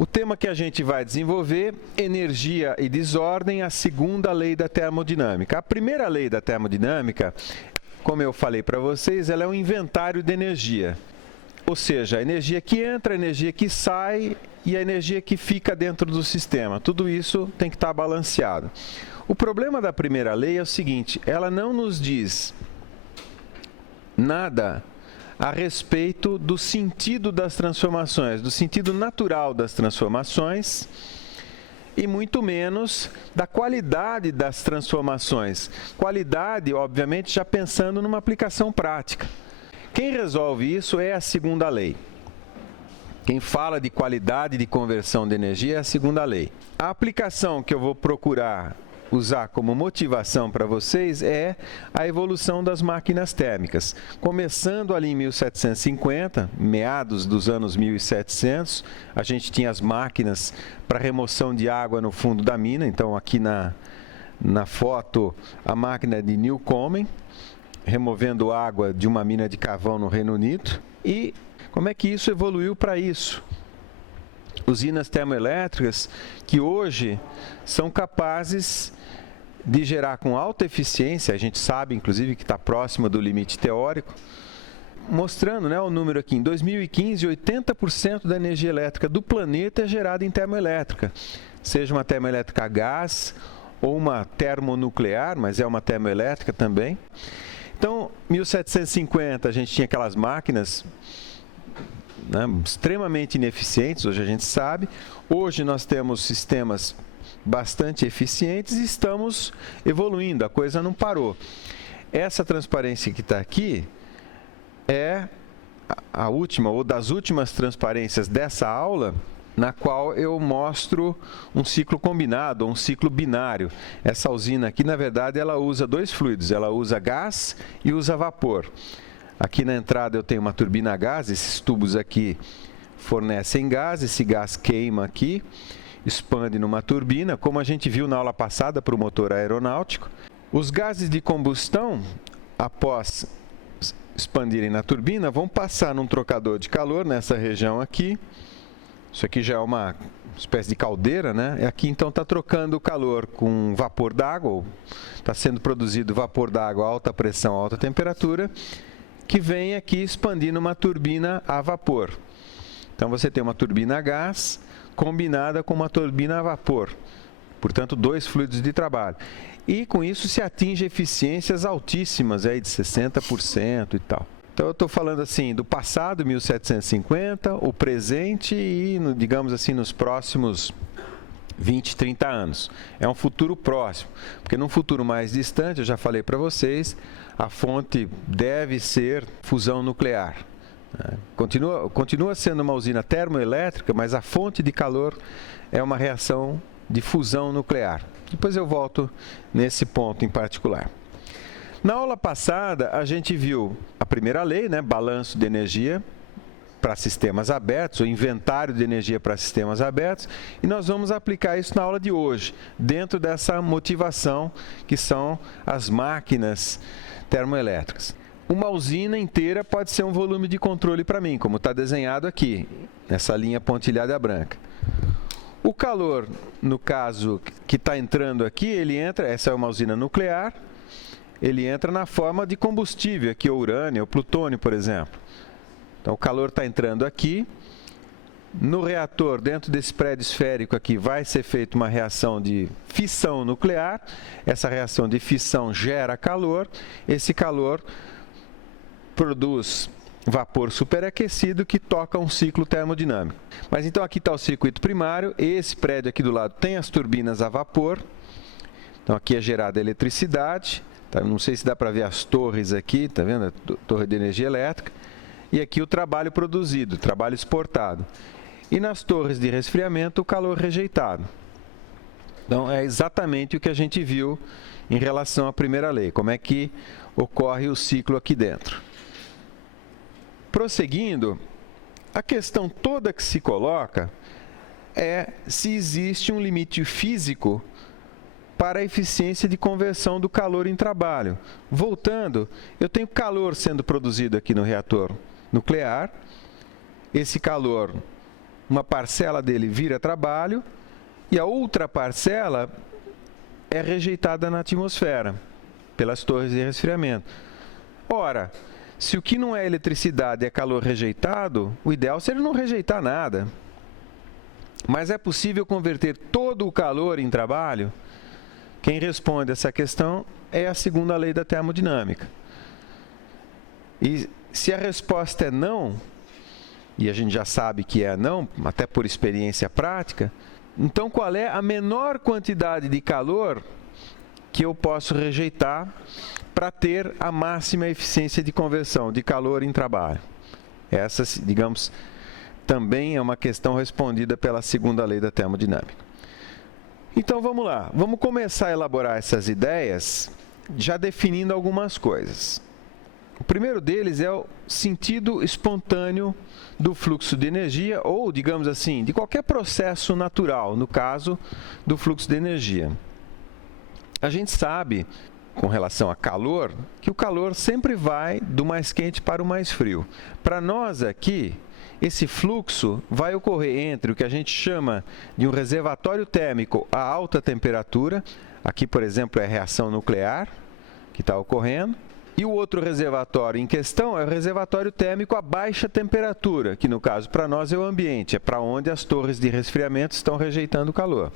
O tema que a gente vai desenvolver, energia e desordem, a segunda lei da termodinâmica. A primeira lei da termodinâmica, como eu falei para vocês, ela é um inventário de energia. Ou seja, a energia que entra, a energia que sai e a energia que fica dentro do sistema. Tudo isso tem que estar balanceado. O problema da primeira lei é o seguinte, ela não nos diz nada a respeito do sentido das transformações, do sentido natural das transformações e muito menos da qualidade das transformações. Qualidade, obviamente, já pensando numa aplicação prática. Quem resolve isso é a segunda lei. Quem fala de qualidade de conversão de energia é a segunda lei. A aplicação que eu vou procurar usar como motivação para vocês é a evolução das máquinas térmicas. Começando ali em 1750, meados dos anos 1700, a gente tinha as máquinas para remoção de água no fundo da mina. Então, aqui na foto, a máquina de Newcomen, removendo água de uma mina de carvão no Reino Unido. E como é que isso evoluiu para isso? Usinas termoelétricas que hoje são capazes de gerar com alta eficiência, a gente sabe inclusive que está próxima do limite teórico, mostrando, né, o número aqui, em 2015, 80% da energia elétrica do planeta é gerada em termoelétrica, seja uma termoelétrica a gás ou uma termonuclear, mas é uma termoelétrica também. Então, 1750 a gente tinha aquelas máquinas, né, extremamente ineficientes, hoje a gente sabe. Hoje nós temos sistemas bastante eficientes e estamos evoluindo, a coisa não parou. Essa transparência que está aqui é a última, ou das últimas transparências dessa aula, na qual eu mostro um ciclo combinado, ou um ciclo binário. Essa usina aqui, na verdade, ela usa dois fluidos, ela usa gás e usa vapor. Aqui na entrada eu tenho uma turbina a gás, esses tubos aqui fornecem gás, esse gás queima aqui, expande numa turbina, como a gente viu na aula passada para o motor aeronáutico. Os gases de combustão, após expandirem na turbina, vão passar num trocador de calor nessa região aqui. Isso aqui já é uma espécie de caldeira, né? Aqui então está trocando o calor com vapor d'água, está sendo produzido vapor d'água a alta pressão, a alta temperatura, que vem aqui expandir numa turbina a vapor. Então você tem uma turbina a gás combinada com uma turbina a vapor, portanto dois fluidos de trabalho. E com isso se atinge eficiências altíssimas, aí de 60% e tal. Então eu estou falando assim do passado, 1750, o presente e, digamos assim, nos próximos 20, 30 anos. É um futuro próximo, porque num futuro mais distante, eu já falei para vocês, a fonte deve ser fusão nuclear. Continua sendo uma usina termoelétrica, mas a fonte de calor é uma reação de fusão nuclear. Depois eu volto nesse ponto em particular. Na aula passada, a gente viu a primeira lei, né, balanço de energia para sistemas abertos, ou inventário de energia para sistemas abertos, e nós vamos aplicar isso na aula de hoje, dentro dessa motivação que são as máquinas termoelétricas. Uma usina inteira pode ser um volume de controle para mim, como está desenhado aqui, nessa linha pontilhada branca. O calor, no caso que está entrando aqui, ele entra, essa é uma usina nuclear, ele entra na forma de combustível, aqui o urânio, o plutônio, por exemplo. Então o calor está entrando aqui, no reator, dentro desse prédio esférico aqui, vai ser feita uma reação de fissão nuclear, essa reação de fissão gera calor, esse calor produz vapor superaquecido que toca um ciclo termodinâmico. Mas então aqui está o circuito primário, esse prédio aqui do lado tem as turbinas a vapor, então aqui é gerada eletricidade, tá? Não sei se dá para ver as torres aqui, tá vendo? A torre de energia elétrica, e aqui o trabalho produzido, trabalho exportado. E nas torres de resfriamento, o calor rejeitado. Então é exatamente o que a gente viu em relação à primeira lei, como é que ocorre o ciclo aqui dentro. Prosseguindo, a questão toda que se coloca é se existe um limite físico para a eficiência de conversão do calor em trabalho. Voltando, eu tenho calor sendo produzido aqui no reator nuclear, esse calor uma parcela dele vira trabalho e a outra parcela é rejeitada na atmosfera pelas torres de resfriamento. Ora, se o que não é eletricidade é calor rejeitado, o ideal seria não rejeitar nada. Mas é possível converter todo o calor em trabalho? Quem responde essa questão é a segunda lei da termodinâmica. E se a resposta é não, e a gente já sabe que é não, até por experiência prática, então qual é a menor quantidade de calor que eu posso rejeitar para ter a máxima eficiência de conversão de calor em trabalho? Essa, digamos, também é uma questão respondida pela segunda lei da termodinâmica. Então vamos lá, vamos começar a elaborar essas ideias já definindo algumas coisas. O primeiro deles é o sentido espontâneo do fluxo de energia, ou, digamos assim, de qualquer processo natural, no caso do fluxo de energia. A gente sabe, com relação a calor, que o calor sempre vai do mais quente para o mais frio. Para nós aqui, esse fluxo vai ocorrer entre o que a gente chama de um reservatório térmico a alta temperatura, aqui, por exemplo, é a reação nuclear que está ocorrendo, e o outro reservatório em questão é o reservatório térmico a baixa temperatura, que no caso para nós é o ambiente, é para onde as torres de resfriamento estão rejeitando o calor.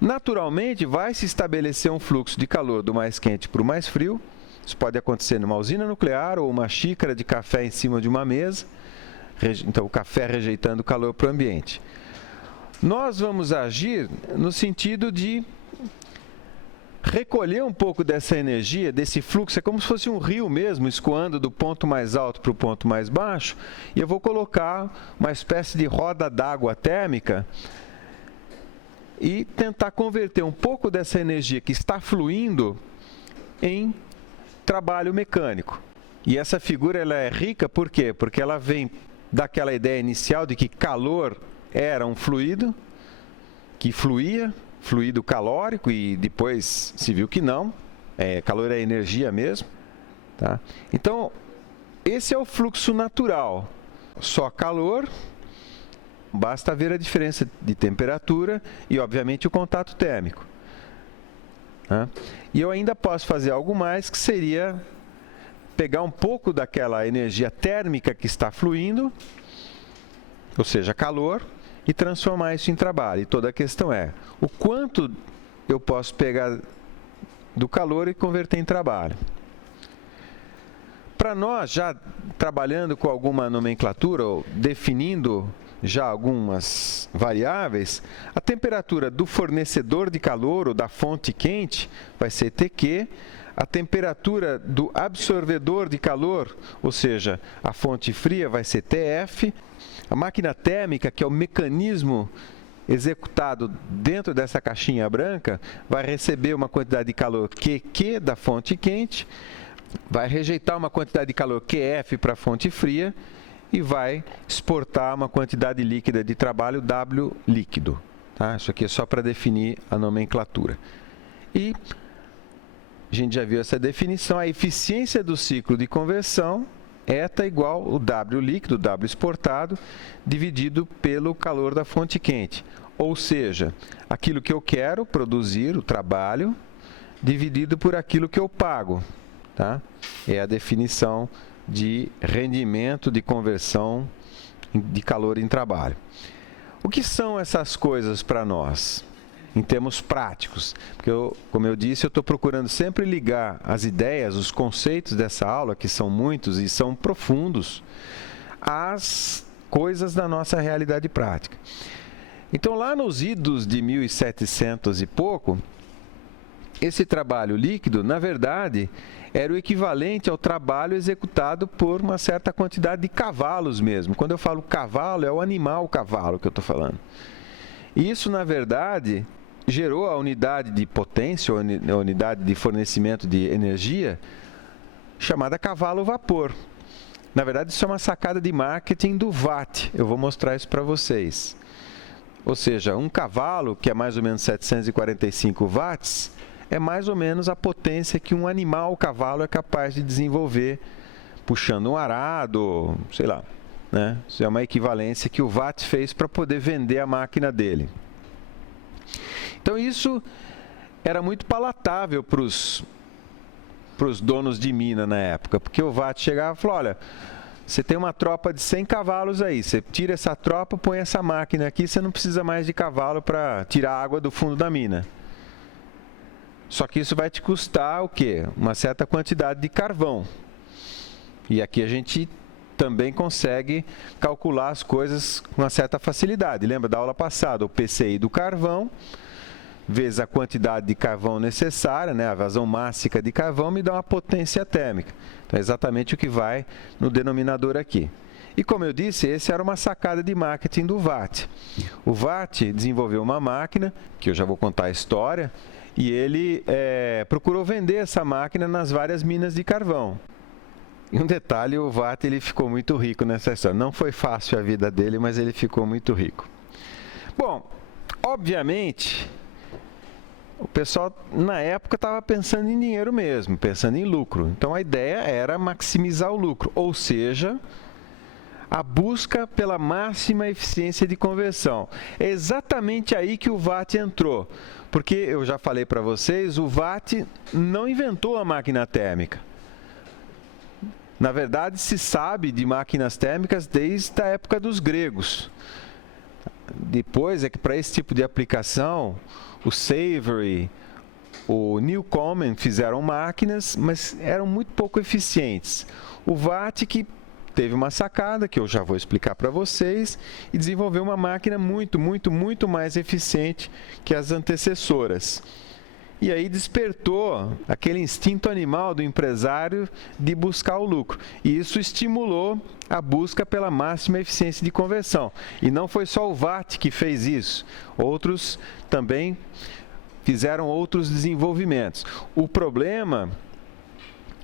Naturalmente, vai se estabelecer um fluxo de calor do mais quente para o mais frio. Isso pode acontecer numa usina nuclear ou uma xícara de café em cima de uma mesa. Então, o café rejeitando o calor para o ambiente. Nós vamos agir no sentido de recolher um pouco dessa energia, desse fluxo, é como se fosse um rio mesmo, escoando do ponto mais alto para o ponto mais baixo, e eu vou colocar uma espécie de roda d'água térmica e tentar converter um pouco dessa energia que está fluindo em trabalho mecânico. E essa figura ela é rica, por quê? Porque ela vem daquela ideia inicial de que calor era um fluido, que fluía, fluido calórico, e depois se viu que não, calor é energia mesmo. Tá? Então, esse é o fluxo natural, só calor, basta ver a diferença de temperatura e, obviamente, o contato térmico. Tá? E eu ainda posso fazer algo mais, que seria pegar um pouco daquela energia térmica que está fluindo, ou seja, calor, e transformar isso em trabalho. E toda a questão é, o quanto eu posso pegar do calor e converter em trabalho. Para nós, já trabalhando com alguma nomenclatura, ou definindo já algumas variáveis, a temperatura do fornecedor de calor ou da fonte quente vai ser TQ, a temperatura do absorvedor de calor, ou seja, a fonte fria, vai ser TF, a máquina térmica, que é o mecanismo executado dentro dessa caixinha branca, vai receber uma quantidade de calor QQ da fonte quente, vai rejeitar uma quantidade de calor QF para a fonte fria e vai exportar uma quantidade líquida de trabalho W líquido. Tá? Isso aqui é só para definir a nomenclatura. E a gente já viu essa definição, a eficiência do ciclo de conversão, eta igual o W líquido, W exportado, dividido pelo calor da fonte quente. Ou seja, aquilo que eu quero produzir, o trabalho, dividido por aquilo que eu pago. Tá? É a definição de rendimento de conversão de calor em trabalho. O que são essas coisas para nós, em termos práticos? Porque, como eu disse, eu estou procurando sempre ligar as ideias, os conceitos dessa aula, que são muitos e são profundos, às coisas da nossa realidade prática. Então, lá nos idos de 1700 e pouco, esse trabalho líquido, na verdade, era o equivalente ao trabalho executado por uma certa quantidade de cavalos mesmo. Quando eu falo cavalo, é o animal cavalo que eu estou falando. E isso, na verdade, gerou a unidade de potência, ou a unidade de fornecimento de energia, chamada cavalo-vapor. Na verdade, isso é uma sacada de marketing do watt. Eu vou mostrar isso para vocês. Ou seja, um cavalo, que é mais ou menos 745 watts, é mais ou menos a potência que um animal cavalo é capaz de desenvolver, puxando um arado, sei lá, né? Isso é uma equivalência que o Watt fez para poder vender a máquina dele. Então isso era muito palatável para os donos de mina na época, porque o Watt chegava e falou, olha, você tem uma tropa de 100 cavalos aí, você tira essa tropa, põe essa máquina aqui, você não precisa mais de cavalo para tirar a água do fundo da mina. Só que isso vai te custar o quê? Uma certa quantidade de carvão. E aqui a gente também consegue calcular as coisas com uma certa facilidade. Lembra da aula passada? O PCI do carvão, vezes a quantidade de carvão necessária, né? A vazão mássica de carvão, me dá uma potência térmica. Então, é exatamente o que vai no denominador aqui. E como eu disse, essa era uma sacada de marketing do Watt. O Watt desenvolveu uma máquina, que eu já vou contar a história, e ele procurou vender essa máquina nas várias minas de carvão. E um detalhe, o Watt ele ficou muito rico nessa história. Não foi fácil a vida dele, mas ele ficou muito rico. Bom, obviamente, o pessoal na época estava pensando em dinheiro mesmo, pensando em lucro. Então a ideia era maximizar o lucro, ou seja, a busca pela máxima eficiência de conversão. É exatamente aí que o Watt entrou. Porque eu já falei para vocês, o Watt não inventou a máquina térmica. Na verdade, se sabe de máquinas térmicas desde a época dos gregos. Depois é que para esse tipo de aplicação, o Savery, o Newcomen fizeram máquinas, mas eram muito pouco eficientes. O Watt que teve uma sacada, que eu já vou explicar para vocês, e desenvolveu uma máquina muito mais eficiente que as antecessoras. E aí despertou aquele instinto animal do empresário de buscar o lucro. E isso estimulou a busca pela máxima eficiência de conversão. E não foi só o Watt que fez isso. Outros também fizeram outros desenvolvimentos. O problema,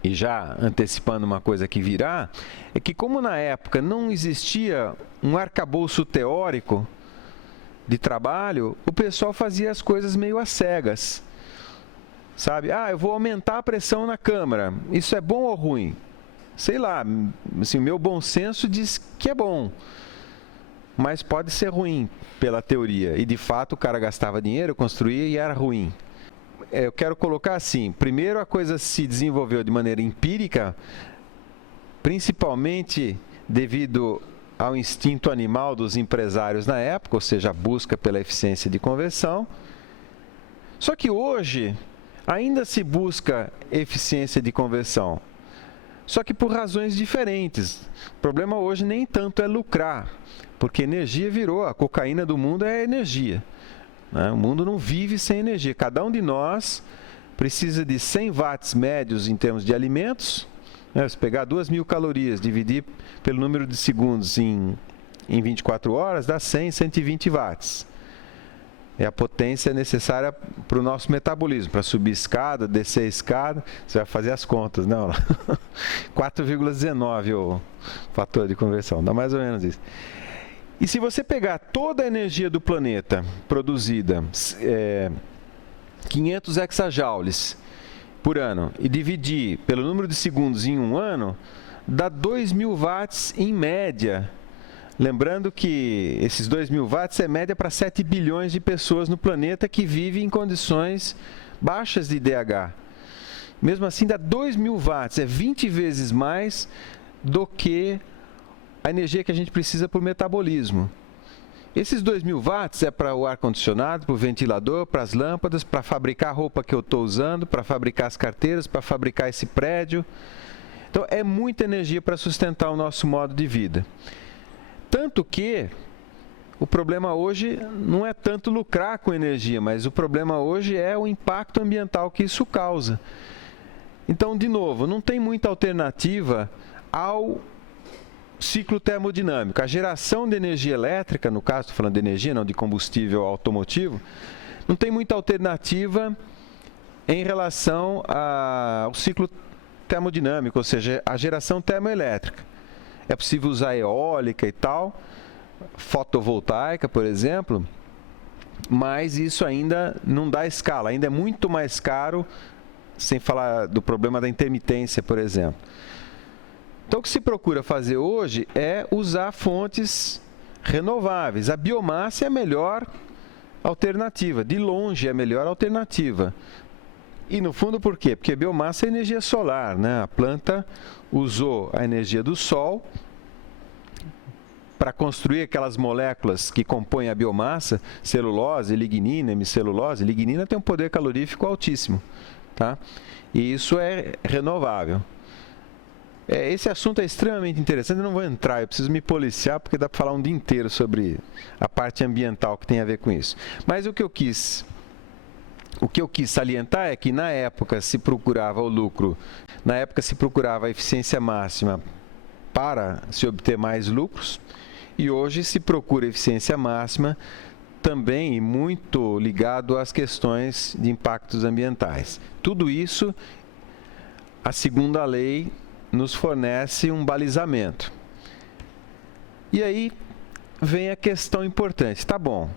e já antecipando uma coisa que virá, é que como na época não existia um arcabouço teórico de trabalho, o pessoal fazia as coisas meio às cegas. Sabe? Ah, eu vou aumentar a pressão na câmara. Isso é bom ou ruim? Sei lá, assim, o meu bom senso diz que é bom. Mas pode ser ruim pela teoria. E de fato o cara gastava dinheiro, construía e era ruim. Eu quero colocar assim, primeiro a coisa se desenvolveu de maneira empírica, principalmente devido ao instinto animal dos empresários na época, ou seja, a busca pela eficiência de conversão. Só que hoje ainda se busca eficiência de conversão, só que por razões diferentes. O problema hoje nem tanto é lucrar, porque energia virou, a cocaína do mundo é energia. O mundo não vive sem energia. Cada um de nós precisa de 100 watts médios em termos de alimentos. Se pegar 2.000 calorias, dividir pelo número de segundos em 24 horas, dá 100, 120 watts. É a potência necessária para o nosso metabolismo, para subir escada, descer escada. Você vai fazer as contas, não? 4,19 o fator de conversão, dá mais ou menos isso. E se você pegar toda a energia do planeta produzida, 500 hexajoules por ano, e dividir pelo número de segundos em um ano, dá 2.000 watts em média. Lembrando que esses 2.000 watts é média para 7 bilhões de pessoas no planeta que vivem em condições baixas de IDH. Mesmo assim, dá 2.000 watts, é 20 vezes mais do que a energia que a gente precisa para o metabolismo. Esses 2.000 watts é para o ar-condicionado, para o ventilador, para as lâmpadas, para fabricar a roupa que eu estou usando, para fabricar as carteiras, para fabricar esse prédio. Então, é muita energia para sustentar o nosso modo de vida. Tanto que o problema hoje não é tanto lucrar com energia, mas o problema hoje é o impacto ambiental que isso causa. Então, de novo, não tem muita alternativa ao ciclo termodinâmico. A geração de energia elétrica, no caso, estou falando de energia, não de combustível automotivo, não tem muita alternativa em relação ao ciclo termodinâmico, ou seja, a geração termoelétrica. É possível usar eólica e tal, fotovoltaica, por exemplo, mas isso ainda não dá escala, ainda é muito mais caro, sem falar do problema da intermitência, por exemplo. Então, o que se procura fazer hoje é usar fontes renováveis. A biomassa é a melhor alternativa, de longe é a melhor alternativa. E no fundo por quê? Porque a biomassa é energia solar, né? A planta usou a energia do sol para construir aquelas moléculas que compõem a biomassa, celulose, lignina, hemicelulose. Lignina tem um poder calorífico altíssimo, tá? E isso é renovável. Esse assunto é extremamente interessante, eu não vou entrar, eu preciso me policiar porque dá para falar um dia inteiro sobre a parte ambiental que tem a ver com isso. Mas o que eu quis salientar é que na época se procurava o lucro, na época se procurava a eficiência máxima para se obter mais lucros, e hoje se procura eficiência máxima também muito ligado às questões de impactos ambientais. Tudo isso, a segunda lei nos fornece um balizamento. E aí vem a questão importante, tá bom,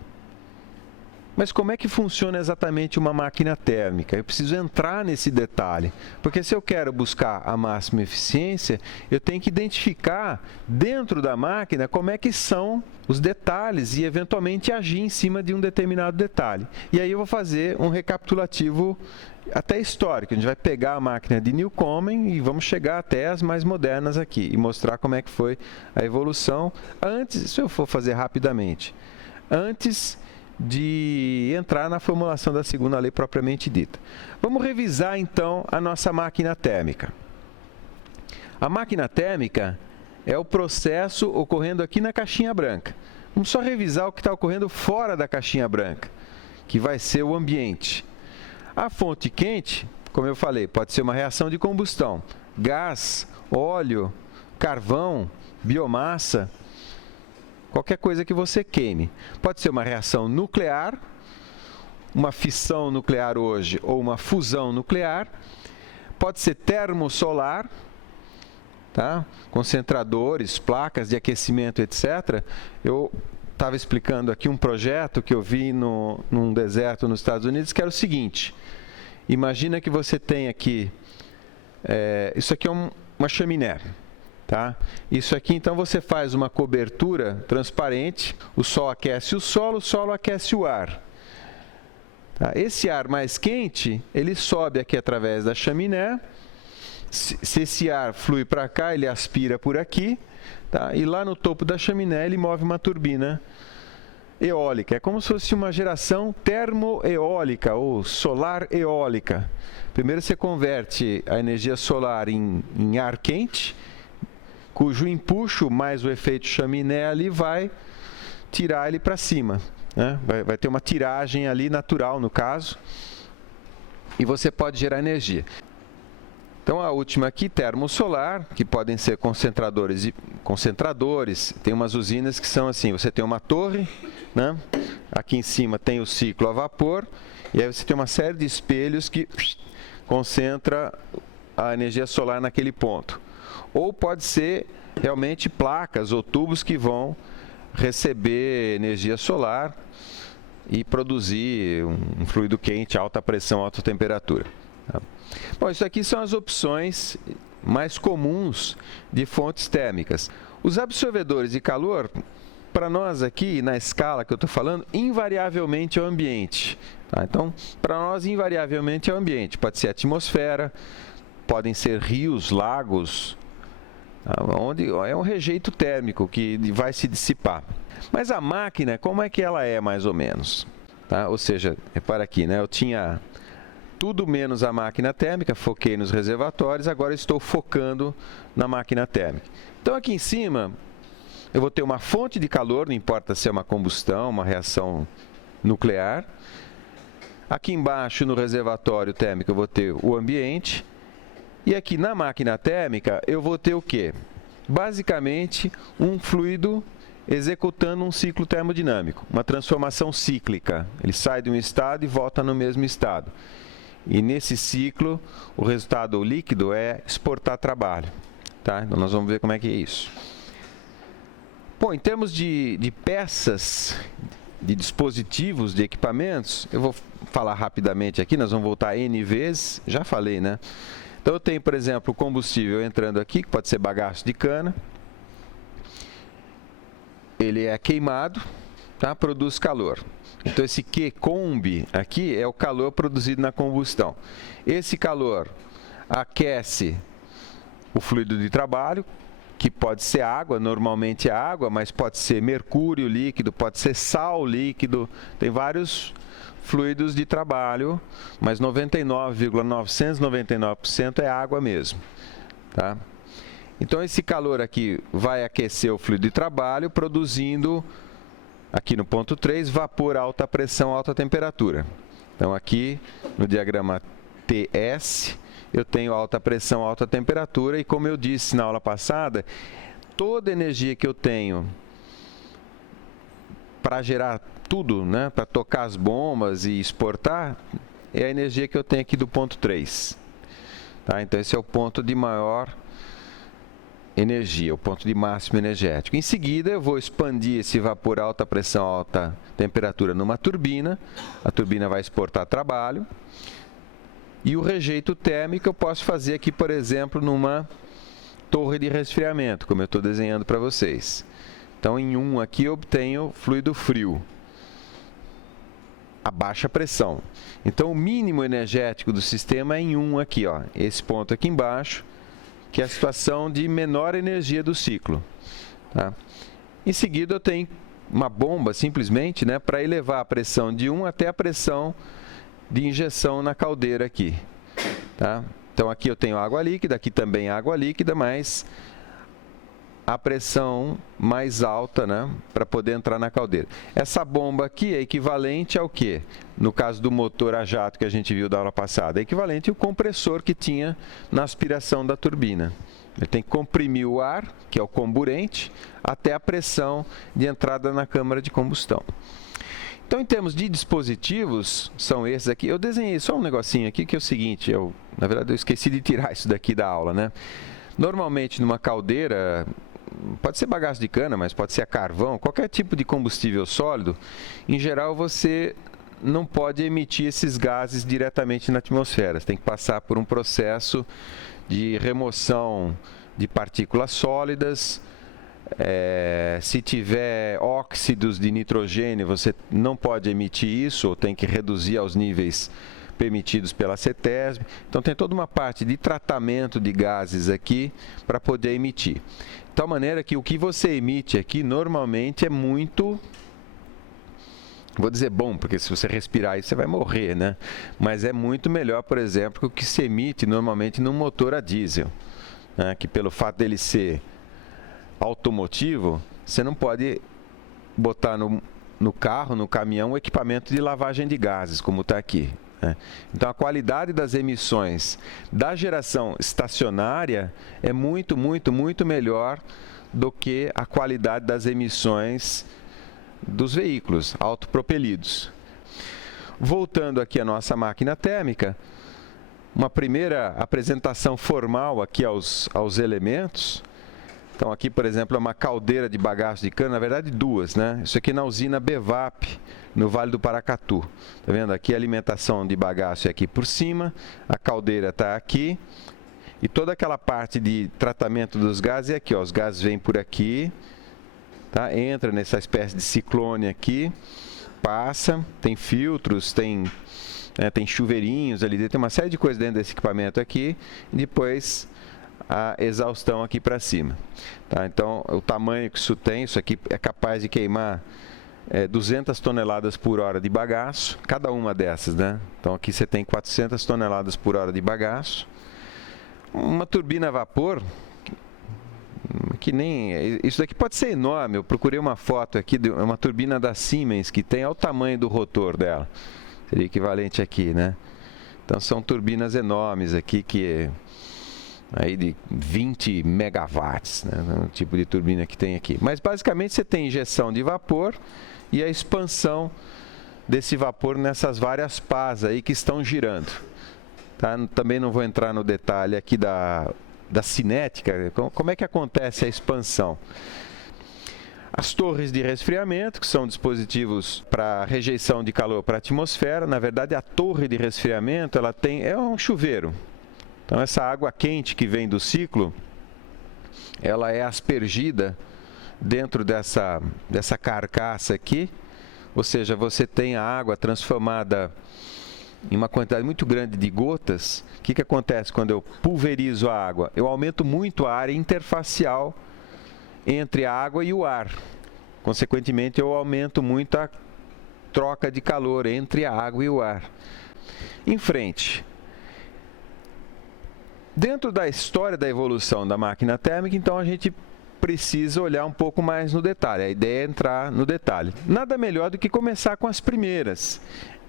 mas como é que funciona exatamente uma máquina térmica? Eu preciso entrar nesse detalhe, porque se eu quero buscar a máxima eficiência, eu tenho que identificar dentro da máquina como é que são os detalhes e eventualmente agir em cima de um determinado detalhe. E aí eu vou fazer um recapitulativo até histórico. A gente vai pegar a máquina de Newcomen e vamos chegar até as mais modernas aqui e mostrar como é que foi a evolução antes, se eu for fazer rapidamente, antes de entrar na formulação da segunda lei propriamente dita. Vamos revisar então a nossa máquina térmica. A máquina térmica é o processo ocorrendo aqui na caixinha branca. Vamos só revisar o que está ocorrendo fora da caixinha branca, que vai ser o ambiente. A fonte quente, como eu falei, pode ser uma reação de combustão. Gás, óleo, carvão, biomassa, qualquer coisa que você queime. Pode ser uma reação nuclear, uma fissão nuclear hoje, ou uma fusão nuclear. Pode ser termosolar, tá? Concentradores, placas de aquecimento, etc. Eu estava explicando aqui um projeto que eu vi num deserto nos Estados Unidos, que era o seguinte. Imagina que você tem aqui, isso aqui é uma chaminé. Tá? Isso aqui, então, você faz uma cobertura transparente, o sol aquece o solo aquece o ar. Tá? Esse ar mais quente, ele sobe aqui através da chaminé, se esse ar flui para cá, ele aspira por aqui, tá? E lá no topo da chaminé ele move uma turbina eólica. É como se fosse uma geração termoeólica ou solar eólica. Primeiro você converte a energia solar em ar quente, cujo empuxo mais o efeito chaminé ali vai tirar ele para cima, né? Vai ter uma tiragem ali natural, no caso, e você pode gerar energia. Então, a última aqui, termosolar, que podem ser concentradores. Tem umas usinas que são assim, você tem uma torre, né? Aqui em cima tem o ciclo a vapor, e aí você tem uma série de espelhos que concentra a energia solar naquele ponto. Ou pode ser realmente placas ou tubos que vão receber energia solar e produzir um fluido quente, alta pressão, alta temperatura. Tá? Bom, isso aqui são as opções mais comuns de fontes térmicas. Os absorvedores de calor, para nós aqui, na escala que eu estou falando, invariavelmente é o ambiente. Tá? Então, para nós, invariavelmente é o ambiente. Pode ser a atmosfera, podem ser rios, lagos, onde é um rejeito térmico que vai se dissipar. Mas a máquina, como é que ela é mais ou menos? Tá? Ou seja, repara aqui, né? Eu tinha tudo menos a máquina térmica, foquei nos reservatórios, agora estou focando na máquina térmica. Então aqui em cima eu vou ter uma fonte de calor, não importa se é uma combustão, uma reação nuclear. Aqui embaixo no reservatório térmico eu vou ter o ambiente. E aqui na máquina térmica eu vou ter o quê? Basicamente um fluido executando um ciclo termodinâmico, uma transformação cíclica. Ele sai de um estado e volta no mesmo estado. E nesse ciclo o resultado líquido é exportar trabalho. Tá? Então nós vamos ver como é que é isso. Bom, em termos de peças, de dispositivos, de equipamentos, eu vou falar rapidamente aqui, nós vamos voltar N vezes, já falei, né? Então eu tenho, por exemplo, o combustível entrando aqui, que pode ser bagaço de cana. Ele é queimado, tá? Produz calor. Então esse Q-comb aqui é o calor produzido na combustão. Esse calor aquece o fluido de trabalho, que pode ser água, normalmente é água, mas pode ser mercúrio líquido, pode ser sal líquido, tem vários fluidos de trabalho, mas 99,999% é água mesmo, tá? Então esse calor aqui vai aquecer o fluido de trabalho, produzindo, aqui no ponto 3, vapor, alta pressão, alta temperatura. Então aqui no diagrama TS, eu tenho alta pressão, alta temperatura, e como eu disse na aula passada, toda energia que eu tenho para gerar tudo, né, para tocar as bombas e exportar, é a energia que eu tenho aqui do ponto 3. Tá? Então esse é o ponto de maior energia, o ponto de máximo energético. Em seguida, eu vou expandir esse vapor alta pressão, alta temperatura numa turbina. A turbina vai exportar trabalho. E o rejeito térmico eu posso fazer aqui, por exemplo, numa torre de resfriamento, como eu estou desenhando para vocês. Então, em 1 aqui eu obtenho fluido frio, a baixa pressão. Então, o mínimo energético do sistema é em 1 aqui, ó, esse ponto aqui embaixo, que é a situação de menor energia do ciclo. Tá? Em seguida, eu tenho uma bomba, simplesmente, né, para elevar a pressão de 1 até a pressão de injeção na caldeira aqui. Tá? Então, aqui eu tenho água líquida, aqui também água líquida, mas a pressão mais alta, né, para poder entrar na caldeira. Essa bomba aqui é equivalente ao quê? No caso do motor a jato que a gente viu da aula passada, é equivalente ao compressor que tinha na aspiração da turbina. Ele tem que comprimir o ar, que é o comburente, até a pressão de entrada na câmara de combustão. Então, em termos de dispositivos, são esses aqui. Eu desenhei só um negocinho aqui, que é o seguinte, na verdade eu esqueci de tirar isso daqui da aula, né? Normalmente, numa caldeira, pode ser bagaço de cana, mas pode ser a carvão, qualquer tipo de combustível sólido, em geral você não pode emitir esses gases diretamente na atmosfera. Você tem que passar por um processo de remoção de partículas sólidas. Se tiver óxidos de nitrogênio, você não pode emitir isso, ou tem que reduzir aos níveis permitidos pela CETESB. Então, tem toda uma parte de tratamento de gases aqui para poder emitir. De tal maneira que o que você emite aqui, normalmente, é muito... Vou dizer bom, porque se você respirar isso, você vai morrer, né? Mas é muito melhor, por exemplo, que o que se emite normalmente num motor a diesel, né? Que pelo fato dele ser automotivo, você não pode botar no carro, no caminhão, um equipamento de lavagem de gases, como está aqui. Então, a qualidade das emissões da geração estacionária é muito, muito, muito melhor do que a qualidade das emissões dos veículos autopropelidos. Voltando aqui à nossa máquina térmica, uma primeira apresentação formal aqui aos elementos. Então, aqui, por exemplo, é uma caldeira de bagaço de cana, na verdade duas, né? Isso aqui na usina Bevap, no Vale do Paracatu. Tá vendo? Aqui a alimentação de bagaço é aqui por cima, a caldeira está aqui, e toda aquela parte de tratamento dos gases é aqui, ó. Os gases vêm por aqui, tá? Entra nessa espécie de ciclone aqui, passa, tem filtros, tem chuveirinhos ali dentro, tem uma série de coisas dentro desse equipamento aqui, e depois a exaustão aqui para cima. Tá? Então, o tamanho que isso tem, isso aqui é capaz de queimar 200 toneladas por hora de bagaço, cada uma dessas, né? Então, aqui você tem 400 toneladas por hora de bagaço. Uma turbina a vapor, que nem... Isso daqui pode ser enorme. Eu procurei uma foto aqui de uma turbina da Siemens, que tem o tamanho do rotor dela. Seria equivalente aqui, né? Então, são turbinas enormes aqui, que aí de 20 megawatts, né? O tipo de turbina que tem aqui. Mas, basicamente, você tem injeção de vapor e a expansão desse vapor nessas várias pás aí que estão girando. Tá? Também não vou entrar no detalhe aqui da cinética, como é que acontece a expansão. As torres de resfriamento, que são dispositivos para rejeição de calor para a atmosfera. Na verdade, a torre de resfriamento ela é um chuveiro. Então, essa água quente que vem do ciclo, ela é aspergida dentro dessa carcaça aqui, ou seja, você tem a água transformada em uma quantidade muito grande de gotas. O que acontece quando eu pulverizo a água? Eu aumento muito a área interfacial entre a água e o ar. Consequentemente, eu aumento muito a troca de calor entre a água e o ar. Em frente. Dentro da história da evolução da máquina térmica, então a gente precisa olhar um pouco mais no detalhe. A ideia é entrar no detalhe. Nada melhor do que começar com as primeiras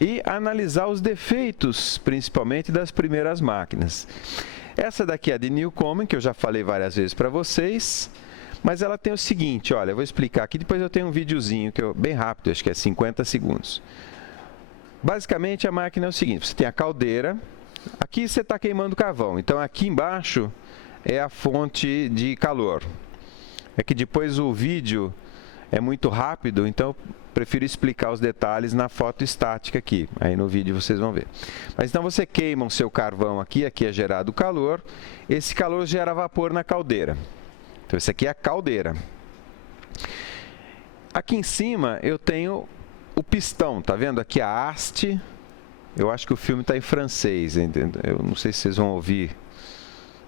e analisar os defeitos, principalmente das primeiras máquinas. Essa daqui é a de Newcomen, que eu já falei várias vezes para vocês, mas ela tem o seguinte, olha, eu vou explicar aqui, depois eu tenho um videozinho que bem rápido, acho que é 50 segundos. Basicamente, a máquina é o seguinte, você tem a caldeira, aqui você está queimando carvão, então aqui embaixo é a fonte de calor. É que depois o vídeo é muito rápido, então eu prefiro explicar os detalhes na foto estática aqui. Aí no vídeo vocês vão ver. Mas então você queima o seu carvão aqui, aqui é gerado calor. Esse calor gera vapor na caldeira. Então esse aqui é a caldeira. Aqui em cima eu tenho o pistão, tá vendo? Aqui a haste. Eu acho que o filme está em francês, entendeu? Eu não sei se vocês vão ouvir.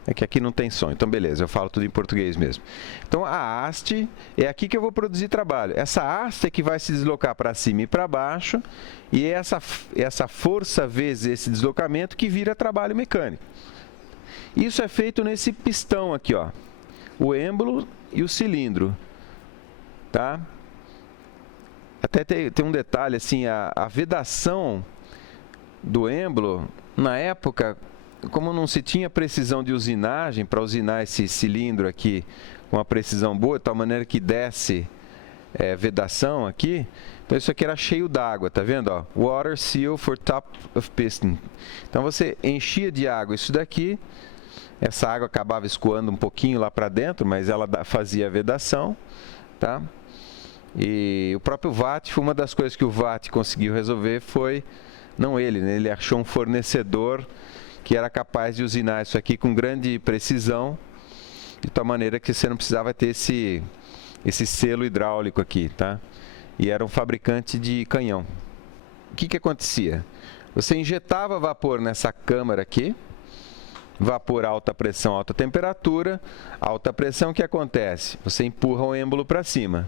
É que aqui não tem som, então beleza, eu falo tudo em português mesmo. Então a haste é aqui que eu vou produzir trabalho. Essa haste é que vai se deslocar para cima e para baixo, e é essa força vezes esse deslocamento que vira trabalho mecânico. Isso é feito nesse pistão aqui, ó, o êmbolo e o cilindro. Tá? Até tem um detalhe, assim, a vedação do êmbolo, na época, como não se tinha precisão de usinagem para usinar esse cilindro aqui com uma precisão boa, de tal maneira que desce vedação aqui, então isso aqui era cheio d'água, tá vendo? Ó? Water seal for top of piston. Então você enchia de água isso daqui, essa água acabava escoando um pouquinho lá para dentro, mas ela fazia a vedação, tá? E o próprio Watt, uma das coisas que o Watt conseguiu resolver foi, não ele, né? Ele achou um fornecedor que era capaz de usinar isso aqui com grande precisão, de tal maneira que você não precisava ter esse selo hidráulico aqui, tá? E era um fabricante de canhão. O que acontecia? Você injetava vapor nessa câmara aqui, vapor alta pressão, alta temperatura. Alta pressão, o que acontece? Você empurra o êmbolo para cima,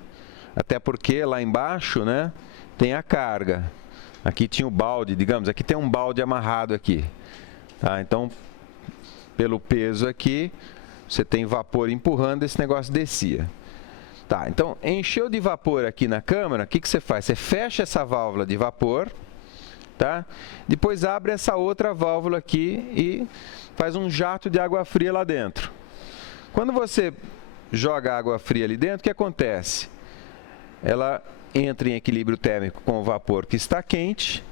até porque lá embaixo, né, tem a carga. Aqui tinha o balde, digamos, aqui tem um balde amarrado aqui. Tá, então, pelo peso aqui, você tem vapor empurrando, esse negócio descia. Tá, então, encheu de vapor aqui na câmara, o que você faz? Você fecha essa válvula de vapor, tá? Depois abre essa outra válvula aqui e faz um jato de água fria lá dentro. Quando você joga água fria ali dentro, o que acontece? Ela entra em equilíbrio térmico com o vapor que está quente,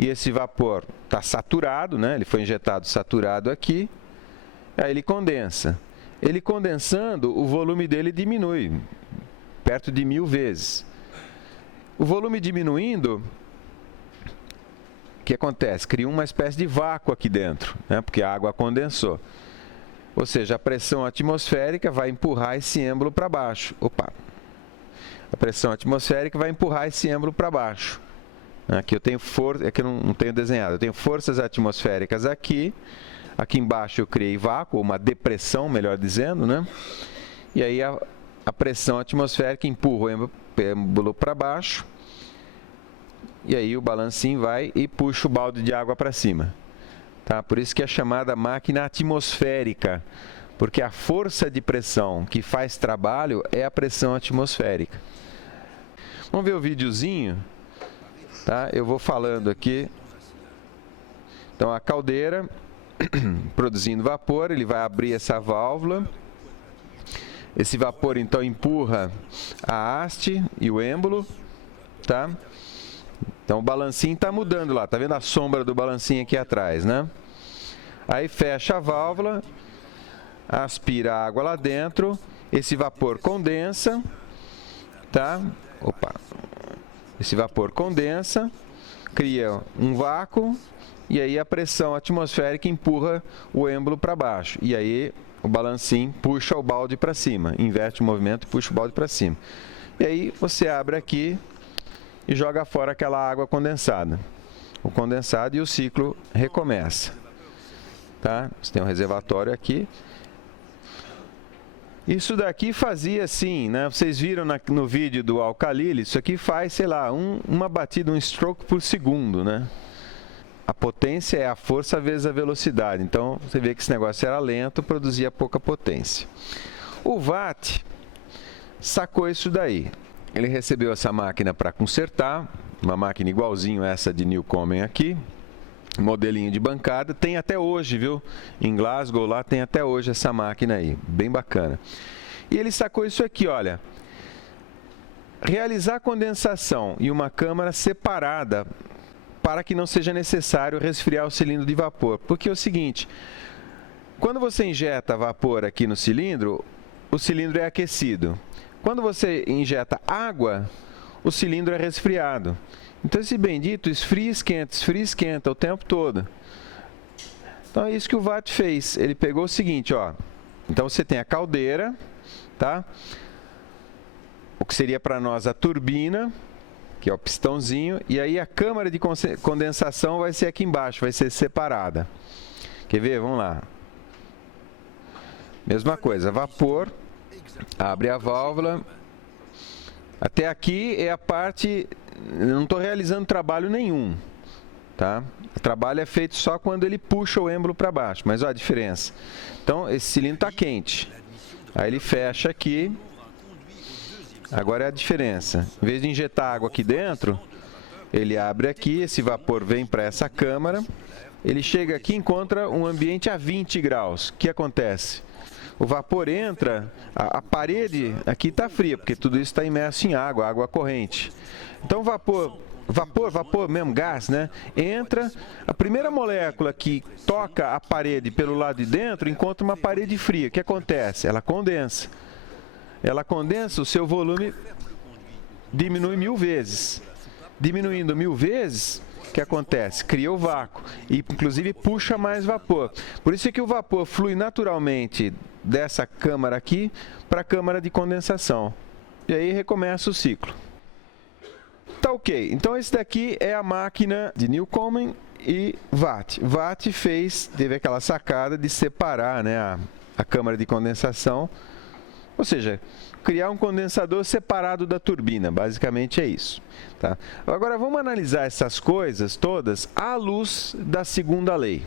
e esse vapor está saturado, né? Ele foi injetado saturado aqui, aí ele condensa. Ele condensando, o volume dele diminui, perto de 1000 vezes. O volume diminuindo, o que acontece? Cria uma espécie de vácuo aqui dentro, né? Porque a água condensou. Ou seja, a pressão atmosférica vai empurrar esse êmbolo para baixo. Opa! A pressão atmosférica vai empurrar esse êmbolo para baixo. Aqui eu tenho força, aqui eu não tenho desenhado, eu tenho forças atmosféricas aqui. Aqui embaixo eu criei vácuo, uma depressão, melhor dizendo, né? E aí a pressão atmosférica empurra o êmbolo para baixo. E aí o balancinho vai e puxa o balde de água para cima. Tá? Por isso que é chamada máquina atmosférica, porque a força de pressão que faz trabalho é a pressão atmosférica. Vamos ver o videozinho? Tá? Eu vou falando aqui. Então, a caldeira produzindo vapor, ele vai abrir essa válvula. Esse vapor, então, empurra a haste e o êmbolo. Tá? Então, o balancinho está mudando lá. Tá vendo a sombra do balancinho aqui atrás, né? Aí, fecha a válvula, aspira a água lá dentro. Esse vapor condensa. Tá? Opa! Esse vapor condensa, cria um vácuo, e aí a pressão atmosférica empurra o êmbolo para baixo. E aí o balancinho puxa o balde para cima, inverte o movimento e puxa o balde para cima. E aí você abre aqui e joga fora aquela água condensada. O condensado e o ciclo recomeça. Tá? Você tem um reservatório aqui. Isso daqui fazia assim, né? Vocês viram no vídeo do Al-Khalili, isso aqui faz, sei lá, uma batida, um stroke por segundo, né? A potência é a força vezes a velocidade. Então, você vê que esse negócio era lento, produzia pouca potência. O Watt sacou isso daí. Ele recebeu essa máquina para consertar, uma máquina igualzinho essa de Newcomen aqui, modelinho de bancada, tem até hoje, viu? Em Glasgow lá tem até hoje essa máquina aí, bem bacana. E ele sacou isso aqui, olha. Realizar condensação em uma câmara separada para que não seja necessário resfriar o cilindro de vapor. Porque é o seguinte, quando você injeta vapor aqui no cilindro, o cilindro é aquecido. Quando você injeta água, o cilindro é resfriado. Então, esse bendito esfria e esquenta o tempo todo. Então, é isso que o Watt fez. Ele pegou o seguinte, ó. Então, você tem a caldeira, tá? O que seria para nós a turbina, que é o pistãozinho, e aí a câmara de condensação vai ser aqui embaixo, vai ser separada. Quer ver? Vamos lá. Mesma coisa, vapor, abre a válvula. Até aqui é a parte... Não estou realizando trabalho nenhum, tá? O trabalho é feito só quando ele puxa o êmbolo para baixo, mas olha a diferença. Então, esse cilindro está quente. Aí ele fecha aqui. Agora é a diferença. Em vez de injetar água aqui dentro, ele abre aqui, esse vapor vem para essa câmara. Ele chega aqui e encontra um ambiente a 20 graus. O que acontece? O vapor entra, a parede aqui está fria, porque tudo isso está imerso em água, água corrente. Então, vapor mesmo, gás, né? Entra, a primeira molécula que toca a parede pelo lado de dentro encontra uma parede fria. O que acontece? Ela condensa. Ela condensa, o seu volume diminui 1000 vezes. Diminuindo 1000 vezes, o que acontece? Cria o vácuo e, inclusive, puxa mais vapor. Por isso é que o vapor flui naturalmente dessa câmara aqui para a câmara de condensação. E aí recomeça o ciclo. Tá ok. Então, esse daqui é a máquina de Newcomen e Watt. Watt teve aquela sacada de separar, né, a câmara de condensação, ou seja, criar um condensador separado da turbina. Basicamente é isso. Tá? Agora, vamos analisar essas coisas todas à luz da segunda lei.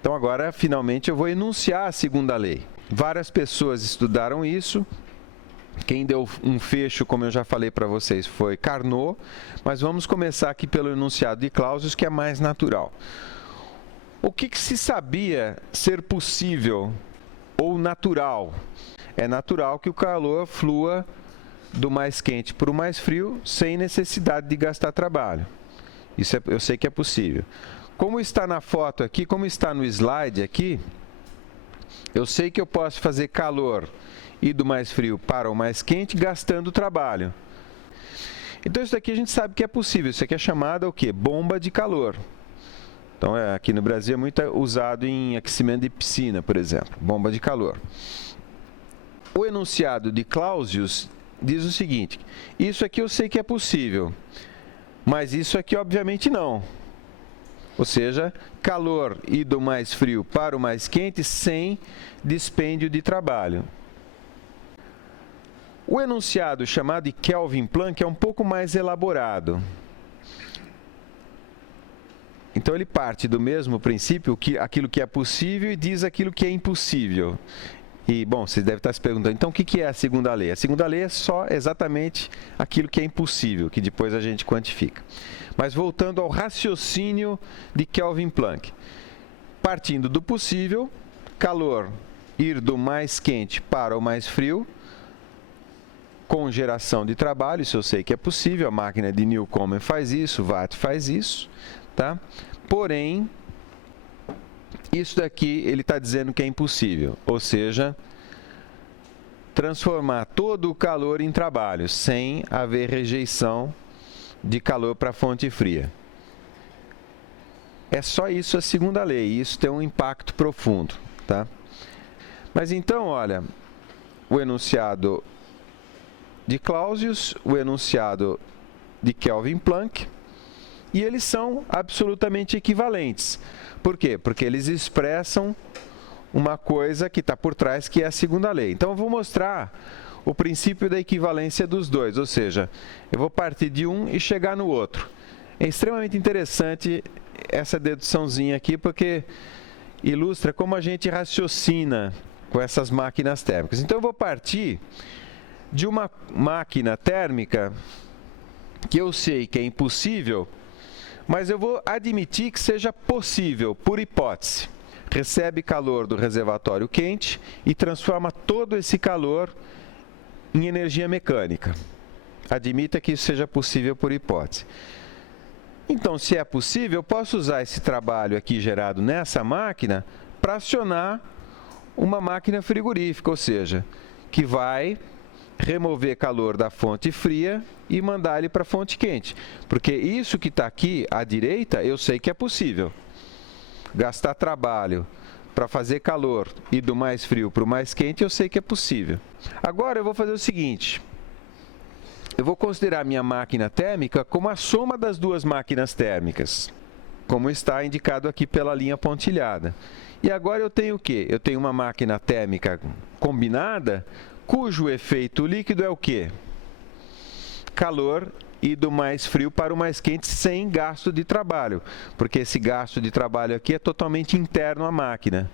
Então, agora, finalmente, eu vou enunciar a segunda lei. Várias pessoas estudaram isso. Quem deu um fecho, como eu já falei para vocês, foi Carnot, mas vamos começar aqui pelo enunciado de Clausius, que é mais natural. O que se sabia ser possível ou natural? É natural que o calor flua do mais quente para o mais frio, sem necessidade de gastar trabalho. Isso eu sei que é possível. Como está na foto aqui, como está no slide aqui, eu sei que eu posso fazer calor e do mais frio para o mais quente, gastando trabalho. Então, isso daqui a gente sabe que é possível. Isso aqui é chamado o quê? Bomba de calor. Então, aqui no Brasil é muito usado em aquecimento de piscina, por exemplo. Bomba de calor. O enunciado de Clausius diz o seguinte: isso aqui eu sei que é possível, mas isso aqui obviamente não. Ou seja, calor e do mais frio para o mais quente sem dispêndio de trabalho. O enunciado chamado de Kelvin-Planck é um pouco mais elaborado. Então, ele parte do mesmo princípio, aquilo que é possível, e diz aquilo que é impossível. E, bom, vocês devem estar se perguntando, então, o que é a segunda lei? A segunda lei é só exatamente aquilo que é impossível, que depois a gente quantifica. Mas, voltando ao raciocínio de Kelvin-Planck. Partindo do possível, calor ir do mais quente para o mais frio, com geração de trabalho, isso eu sei que é possível, a máquina de Newcomen faz isso, Watt faz isso, tá? Porém, isso daqui ele está dizendo que é impossível, ou seja, transformar todo o calor em trabalho, sem haver rejeição de calor para a fonte fria. É só isso a segunda lei, e isso tem um impacto profundo, tá? Mas então, olha, o enunciado de Clausius, o enunciado de Kelvin Planck, e eles são absolutamente equivalentes. Por quê? Porque eles expressam uma coisa que está por trás, que é a segunda lei. Então, eu vou mostrar o princípio da equivalência dos dois, ou seja, eu vou partir de um e chegar no outro. É extremamente interessante essa deduçãozinha aqui, porque ilustra como a gente raciocina com essas máquinas térmicas. Então, eu vou partir de uma máquina térmica que eu sei que é impossível, mas eu vou admitir que seja possível, por hipótese. Recebe calor do reservatório quente e transforma todo esse calor em energia mecânica. Admita que isso seja possível por hipótese. Então, se é possível, eu posso usar esse trabalho aqui gerado nessa máquina para acionar uma máquina frigorífica, ou seja, que vai remover calor da fonte fria e mandar ele para a fonte quente. Porque isso que está aqui à direita, eu sei que é possível. Gastar trabalho para fazer calor e do mais frio para o mais quente, eu sei que é possível. Agora eu vou fazer o seguinte. Eu vou considerar a minha máquina térmica como a soma das duas máquinas térmicas, como está indicado aqui pela linha pontilhada. E agora eu tenho o quê? Eu tenho uma máquina térmica combinada, cujo efeito líquido é o quê? Calor e do mais frio para o mais quente sem gasto de trabalho, porque esse gasto de trabalho aqui é totalmente interno à máquina,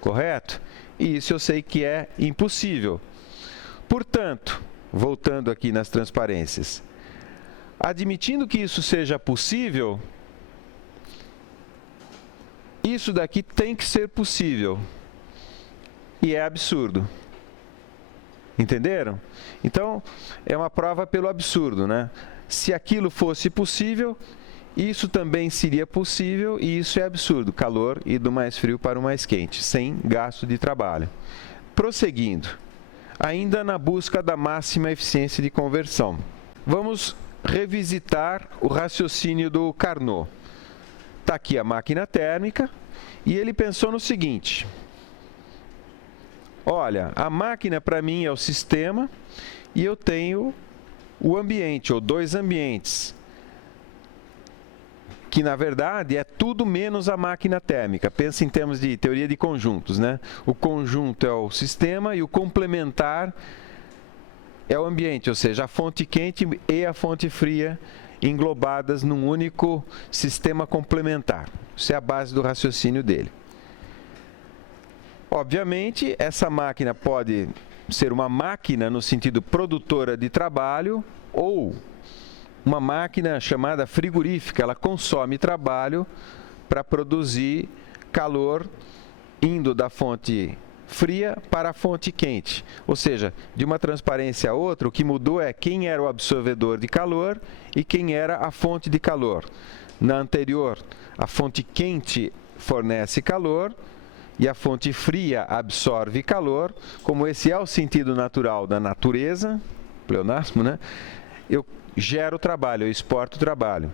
correto? E isso eu sei que é impossível. Portanto, voltando aqui nas transparências, admitindo que isso seja possível, isso daqui tem que ser possível. E é absurdo. Entenderam? Então, é uma prova pelo absurdo, né? Se aquilo fosse possível, isso também seria possível e isso é absurdo. Calor e do mais frio para o mais quente, sem gasto de trabalho. Prosseguindo, ainda na busca da máxima eficiência de conversão. Vamos revisitar o raciocínio do Carnot. Está aqui a máquina térmica e ele pensou no seguinte. Olha, a máquina para mim é o sistema e eu tenho o ambiente, ou dois ambientes, que na verdade é tudo menos a máquina térmica. Pensa em termos de teoria de conjuntos, né? O conjunto é o sistema e o complementar é o ambiente, ou seja, a fonte quente e a fonte fria englobadas num único sistema complementar. Isso é a base do raciocínio dele. Obviamente, essa máquina pode ser uma máquina no sentido produtora de trabalho ou uma máquina chamada frigorífica. Ela consome trabalho para produzir calor indo da fonte fria para a fonte quente. Ou seja, de uma transparência a outra, o que mudou é quem era o absorvedor de calor e quem era a fonte de calor. Na anterior, a fonte quente fornece calor e a fonte fria absorve calor. Como esse é o sentido natural da natureza, pleonasmo, né? Eu gero trabalho, eu exporto trabalho.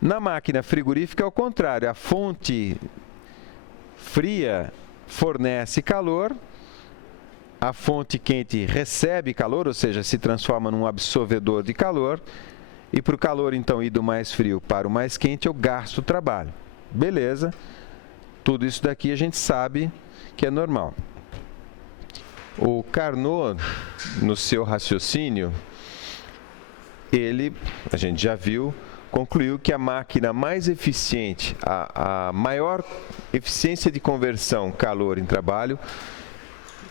Na máquina frigorífica é o contrário, a fonte fria fornece calor, a fonte quente recebe calor, ou seja, se transforma num absorvedor de calor, e para o calor então ir do mais frio para o mais quente eu gasto trabalho. Beleza, tudo isso daqui a gente sabe que é normal. O Carnot, no seu raciocínio, a gente já viu, concluiu que a máquina mais eficiente, a maior eficiência de conversão calor em trabalho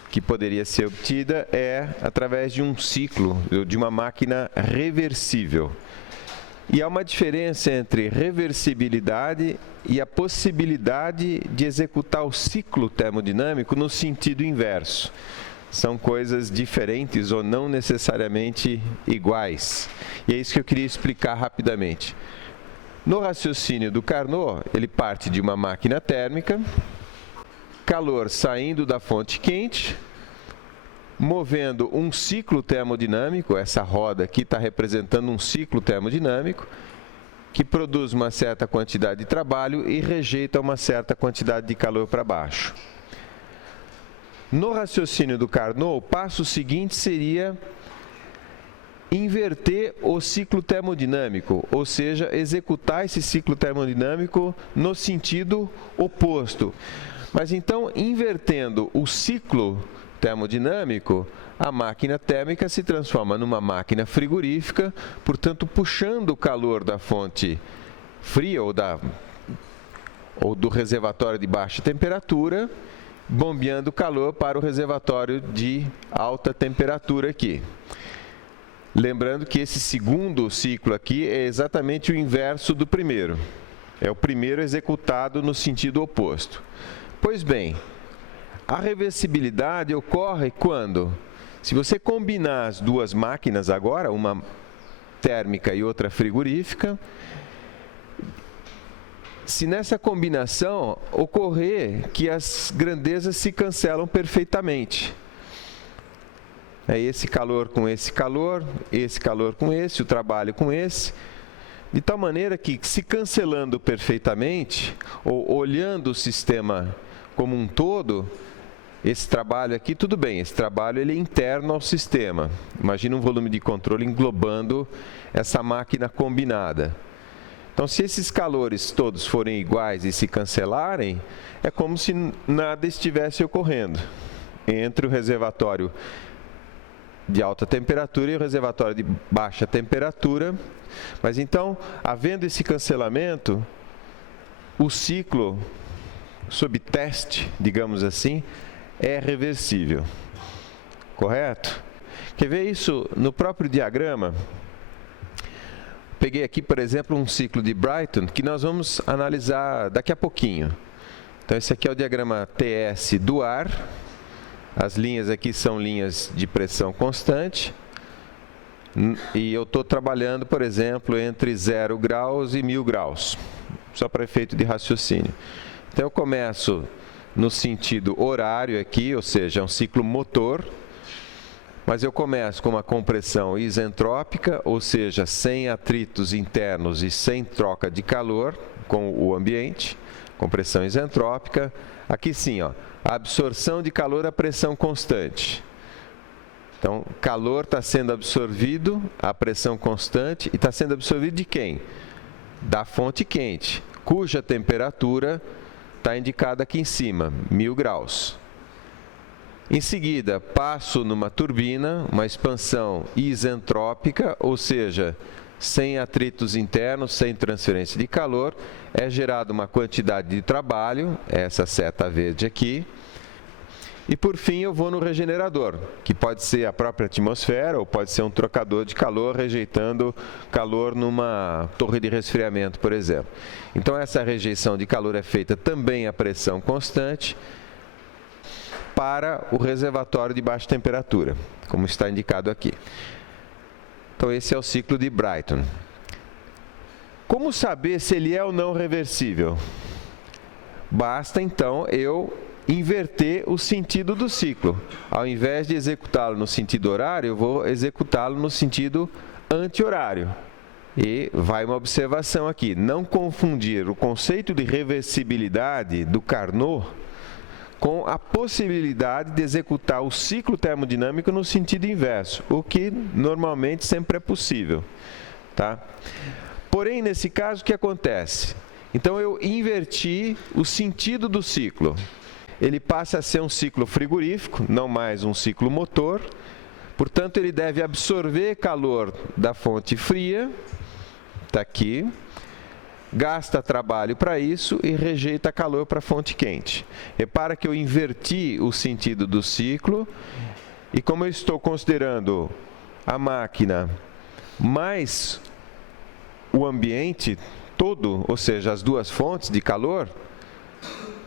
que poderia ser obtida é através de um ciclo, de uma máquina reversível. E há uma diferença entre reversibilidade e a possibilidade de executar o ciclo termodinâmico no sentido inverso. São coisas diferentes ou não necessariamente iguais. E é isso que eu queria explicar rapidamente. No raciocínio do Carnot, ele parte de uma máquina térmica, calor saindo da fonte quente, movendo um ciclo termodinâmico, essa roda aqui está representando um ciclo termodinâmico, que produz uma certa quantidade de trabalho e rejeita uma certa quantidade de calor para baixo. No raciocínio do Carnot, o passo seguinte seria inverter o ciclo termodinâmico, ou seja, executar esse ciclo termodinâmico no sentido oposto. Mas então, invertendo o ciclo termodinâmico, a máquina térmica se transforma numa máquina frigorífica, portanto, puxando o calor da fonte fria ou do reservatório de baixa temperatura, bombeando calor para o reservatório de alta temperatura aqui. Lembrando que esse segundo ciclo aqui é exatamente o inverso do primeiro. É o primeiro executado no sentido oposto. Pois bem, a reversibilidade ocorre quando, se você combinar as duas máquinas agora, uma térmica e outra frigorífica, se nessa combinação ocorrer que as grandezas se cancelam perfeitamente. É esse calor com esse calor com esse, o trabalho com esse, de tal maneira que, se cancelando perfeitamente, ou olhando o sistema como um todo, esse trabalho aqui, tudo bem, esse trabalho ele é interno ao sistema. Imagina um volume de controle englobando essa máquina combinada. Então, se esses calores todos forem iguais e se cancelarem, é como se nada estivesse ocorrendo entre o reservatório de alta temperatura e o reservatório de baixa temperatura. Mas então, havendo esse cancelamento, o ciclo sob teste, digamos assim, é reversível. Correto? Quer ver isso no próprio diagrama? Peguei aqui, por exemplo, um ciclo de Brayton que nós vamos analisar daqui a pouquinho. Então, esse aqui é o diagrama TS do ar. As linhas aqui são linhas de pressão constante. E eu estou trabalhando, por exemplo, entre 0 graus e 1000 graus, só para efeito de raciocínio. Então, eu começo no sentido horário aqui, ou seja, é um ciclo motor, mas eu começo com uma compressão isentrópica, ou seja, sem atritos internos e sem troca de calor com o ambiente, compressão isentrópica. Aqui sim, ó, a absorção de calor a pressão constante. Então, calor está sendo absorvido a pressão constante e está sendo absorvido de quem? Da fonte quente, cuja temperatura está indicada aqui em cima, 1000 graus. Em seguida, passo numa turbina, uma expansão isentrópica, ou seja, sem atritos internos, sem transferência de calor, é gerada uma quantidade de trabalho, essa seta verde aqui. E por fim eu vou no regenerador, que pode ser a própria atmosfera ou pode ser um trocador de calor rejeitando calor numa torre de resfriamento, por exemplo. Então essa rejeição de calor é feita também a pressão constante para o reservatório de baixa temperatura, como está indicado aqui. Então esse é o ciclo de Brayton. Como saber se ele é ou não reversível? Basta então eu inverter o sentido do ciclo. Ao invés de executá-lo no sentido horário, eu vou executá-lo no sentido anti-horário. E vai uma observação aqui, não confundir o conceito de reversibilidade do Carnot com a possibilidade de executar o ciclo termodinâmico no sentido inverso, o que normalmente sempre é possível. Tá? Porém, nesse caso, o que acontece? Então, eu inverti o sentido do ciclo. Ele passa a ser um ciclo frigorífico, não mais um ciclo motor. Portanto, ele deve absorver calor da fonte fria, está aqui, gasta trabalho para isso e rejeita calor para a fonte quente. Repara que eu inverti o sentido do ciclo e como eu estou considerando a máquina mais o ambiente todo, ou seja, as duas fontes de calor,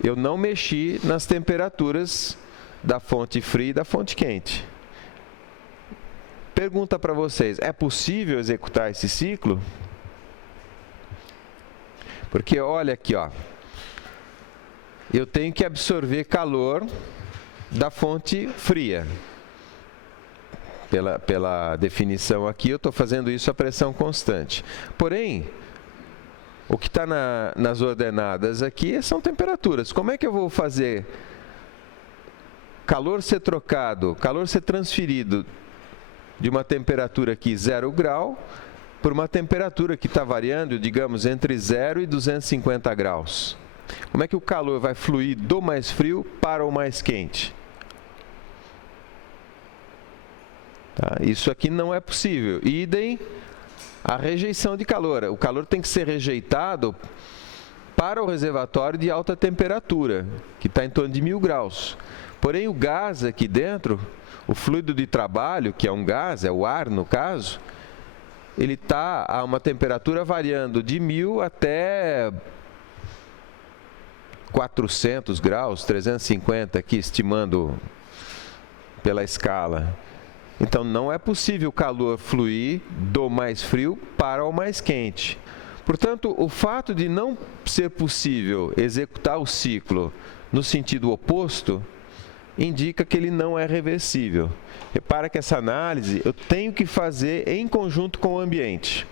eu não mexi nas temperaturas da fonte fria e da fonte quente. Pergunta para vocês, é possível executar esse ciclo? Porque olha aqui, ó, eu tenho que absorver calor da fonte fria. Pela definição aqui, eu estou fazendo isso a pressão constante. Porém, o que está nas ordenadas aqui são temperaturas. Como é que eu vou fazer calor ser trocado, calor ser transferido de uma temperatura aqui 0 grau por uma temperatura que está variando, digamos, entre 0 e 250 graus? Como é que o calor vai fluir do mais frio para o mais quente? Tá? Isso aqui não é possível. Idem a rejeição de calor. O calor tem que ser rejeitado para o reservatório de alta temperatura, que está em torno de 1000 graus. Porém, o gás aqui dentro, o fluido de trabalho, que é um gás, é o ar no caso, ele está a uma temperatura variando de 1000 até 400 graus, 350 aqui, estimando pela escala. Então, não é possível o calor fluir do mais frio para o mais quente. Portanto, o fato de não ser possível executar o ciclo no sentido oposto indica que ele não é reversível. Repara que essa análise eu tenho que fazer em conjunto com o ambiente.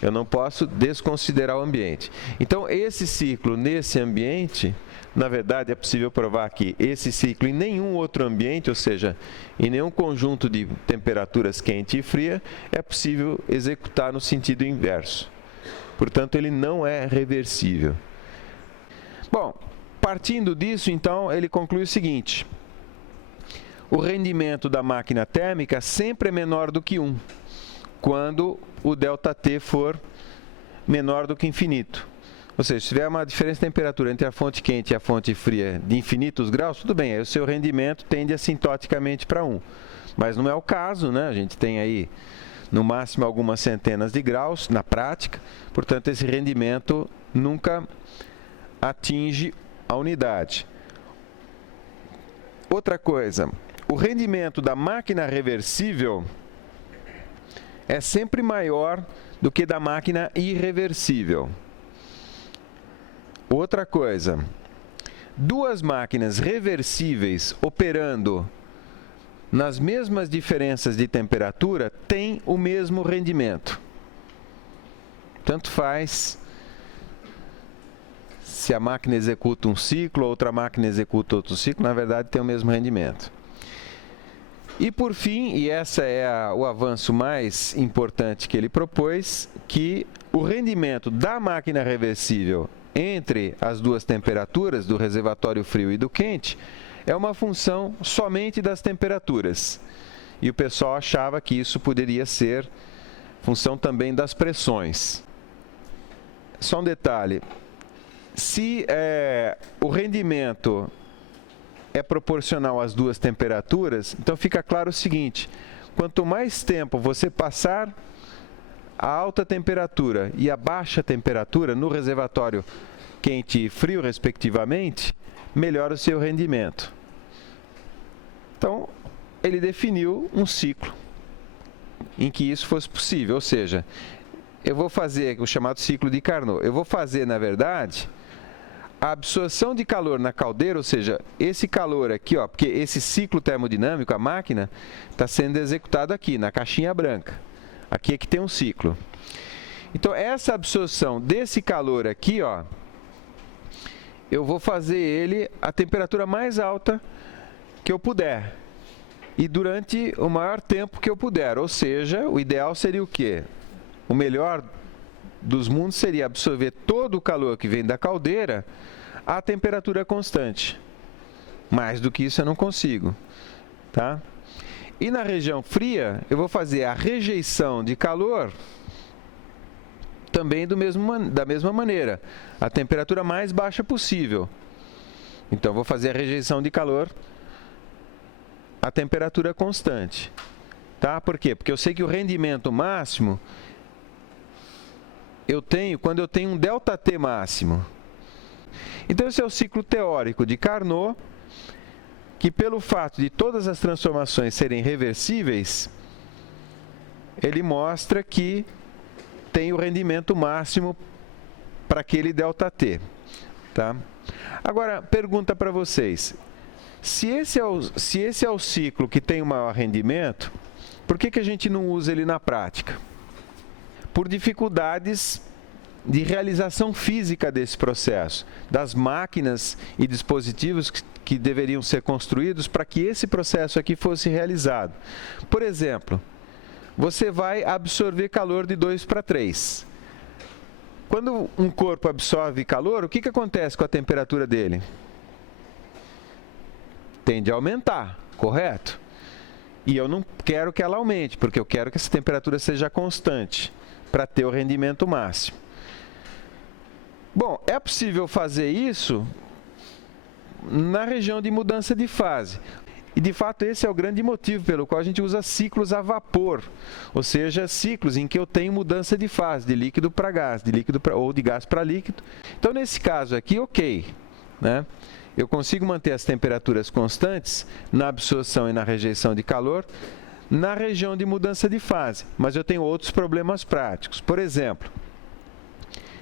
Eu não posso desconsiderar o ambiente. Então, esse ciclo nesse ambiente, na verdade, é possível provar que esse ciclo em nenhum outro ambiente, ou seja, em nenhum conjunto de temperaturas quente e fria, é possível executar no sentido inverso. Portanto, ele não é reversível. Bom, partindo disso, então, ele conclui o seguinte: o rendimento da máquina térmica sempre é menor do que 1, quando o ΔT for menor do que infinito. Ou seja, se tiver uma diferença de temperatura entre a fonte quente e a fonte fria de infinitos graus, tudo bem, aí o seu rendimento tende assintoticamente para 1. Mas não é o caso, né? A gente tem aí, no máximo, algumas centenas de graus na prática, portanto, esse rendimento nunca atinge a unidade. Outra coisa, o rendimento da máquina reversível é sempre maior do que da máquina irreversível. Outra coisa, duas máquinas reversíveis operando nas mesmas diferenças de temperatura têm o mesmo rendimento. Tanto faz se a máquina executa um ciclo, outra máquina executa outro ciclo, na verdade tem o mesmo rendimento. E por fim, e esse é o avanço mais importante que ele propôs, que o rendimento da máquina reversível entre as duas temperaturas, do reservatório frio e do quente, é uma função somente das temperaturas. E o pessoal achava que isso poderia ser função também das pressões. Só um detalhe, se o rendimento é proporcional às duas temperaturas, então fica claro o seguinte: quanto mais tempo você passar a alta temperatura e a baixa temperatura no reservatório quente e frio, respectivamente, melhor o seu rendimento. Então, ele definiu um ciclo em que isso fosse possível, ou seja, eu vou fazer o chamado ciclo de Carnot. Eu vou fazer, na verdade, a absorção de calor na caldeira, ou seja, esse calor aqui, ó, porque esse ciclo termodinâmico, a máquina, está sendo executado aqui, na caixinha branca. Aqui é que tem um ciclo. Então, essa absorção desse calor aqui, ó, eu vou fazer ele a temperatura mais alta que eu puder. E durante o maior tempo que eu puder. Ou seja, o ideal seria o quê? O melhor dos mundos seria absorver todo o calor que vem da caldeira a temperatura constante. Mais do que isso eu não consigo. Tá? E na região fria, eu vou fazer a rejeição de calor também da mesma maneira, a temperatura mais baixa possível. Então, vou fazer a rejeição de calor a temperatura constante. Tá? Por quê? Porque eu sei que o rendimento máximo eu tenho quando eu tenho um ΔT máximo. Então, esse é o ciclo teórico de Carnot, que pelo fato de todas as transformações serem reversíveis, ele mostra que tem o rendimento máximo para aquele ΔT. Tá? Agora, pergunta para vocês, se esse é o ciclo que tem o maior rendimento, por que a gente não usa ele na prática? Por dificuldades de realização física desse processo, das máquinas e dispositivos que deveriam ser construídos para que esse processo aqui fosse realizado. Por exemplo, você vai absorver calor de 2 para 3. Quando um corpo absorve calor, o que acontece com a temperatura dele? Tende a aumentar, correto? E eu não quero que ela aumente, porque eu quero que essa temperatura seja constante para ter o rendimento máximo. Bom, é possível fazer isso na região de mudança de fase. E, de fato, esse é o grande motivo pelo qual a gente usa ciclos a vapor, ou seja, ciclos em que eu tenho mudança de fase, de líquido para gás, ou de gás para líquido. Então, nesse caso aqui, ok, né? Eu consigo manter as temperaturas constantes na absorção e na rejeição de calor na região de mudança de fase, mas eu tenho outros problemas práticos. Por exemplo,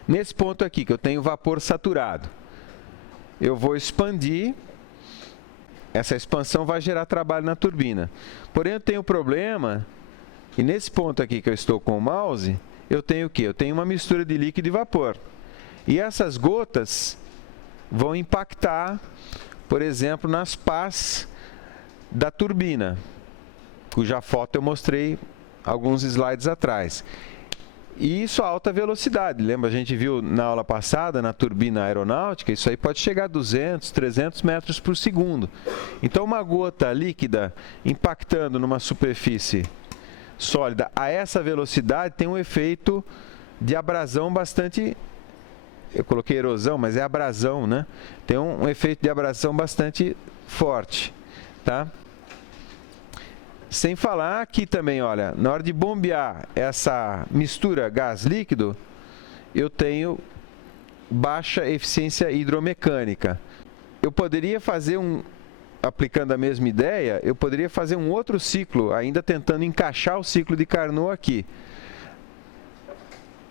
nesse ponto aqui, que eu tenho vapor saturado, eu vou expandir, essa expansão vai gerar trabalho na turbina. Porém, eu tenho um problema, e nesse ponto aqui que eu estou com o mouse, eu tenho o quê? Eu tenho uma mistura de líquido e vapor. E essas gotas vão impactar, por exemplo, nas pás da turbina, cuja foto eu mostrei alguns slides atrás. E isso a alta velocidade. Lembra, a gente viu na aula passada, na turbina aeronáutica, isso aí pode chegar a 200, 300 metros por segundo. Então, uma gota líquida impactando numa superfície sólida a essa velocidade tem um efeito de abrasão bastante... Eu coloquei erosão, mas é abrasão, né? Tem um efeito de abrasão bastante forte, tá? Sem falar aqui também, olha, na hora de bombear essa mistura gás-líquido, eu tenho baixa eficiência hidromecânica. Eu poderia fazer aplicando a mesma ideia, eu poderia fazer um outro ciclo, ainda tentando encaixar o ciclo de Carnot aqui.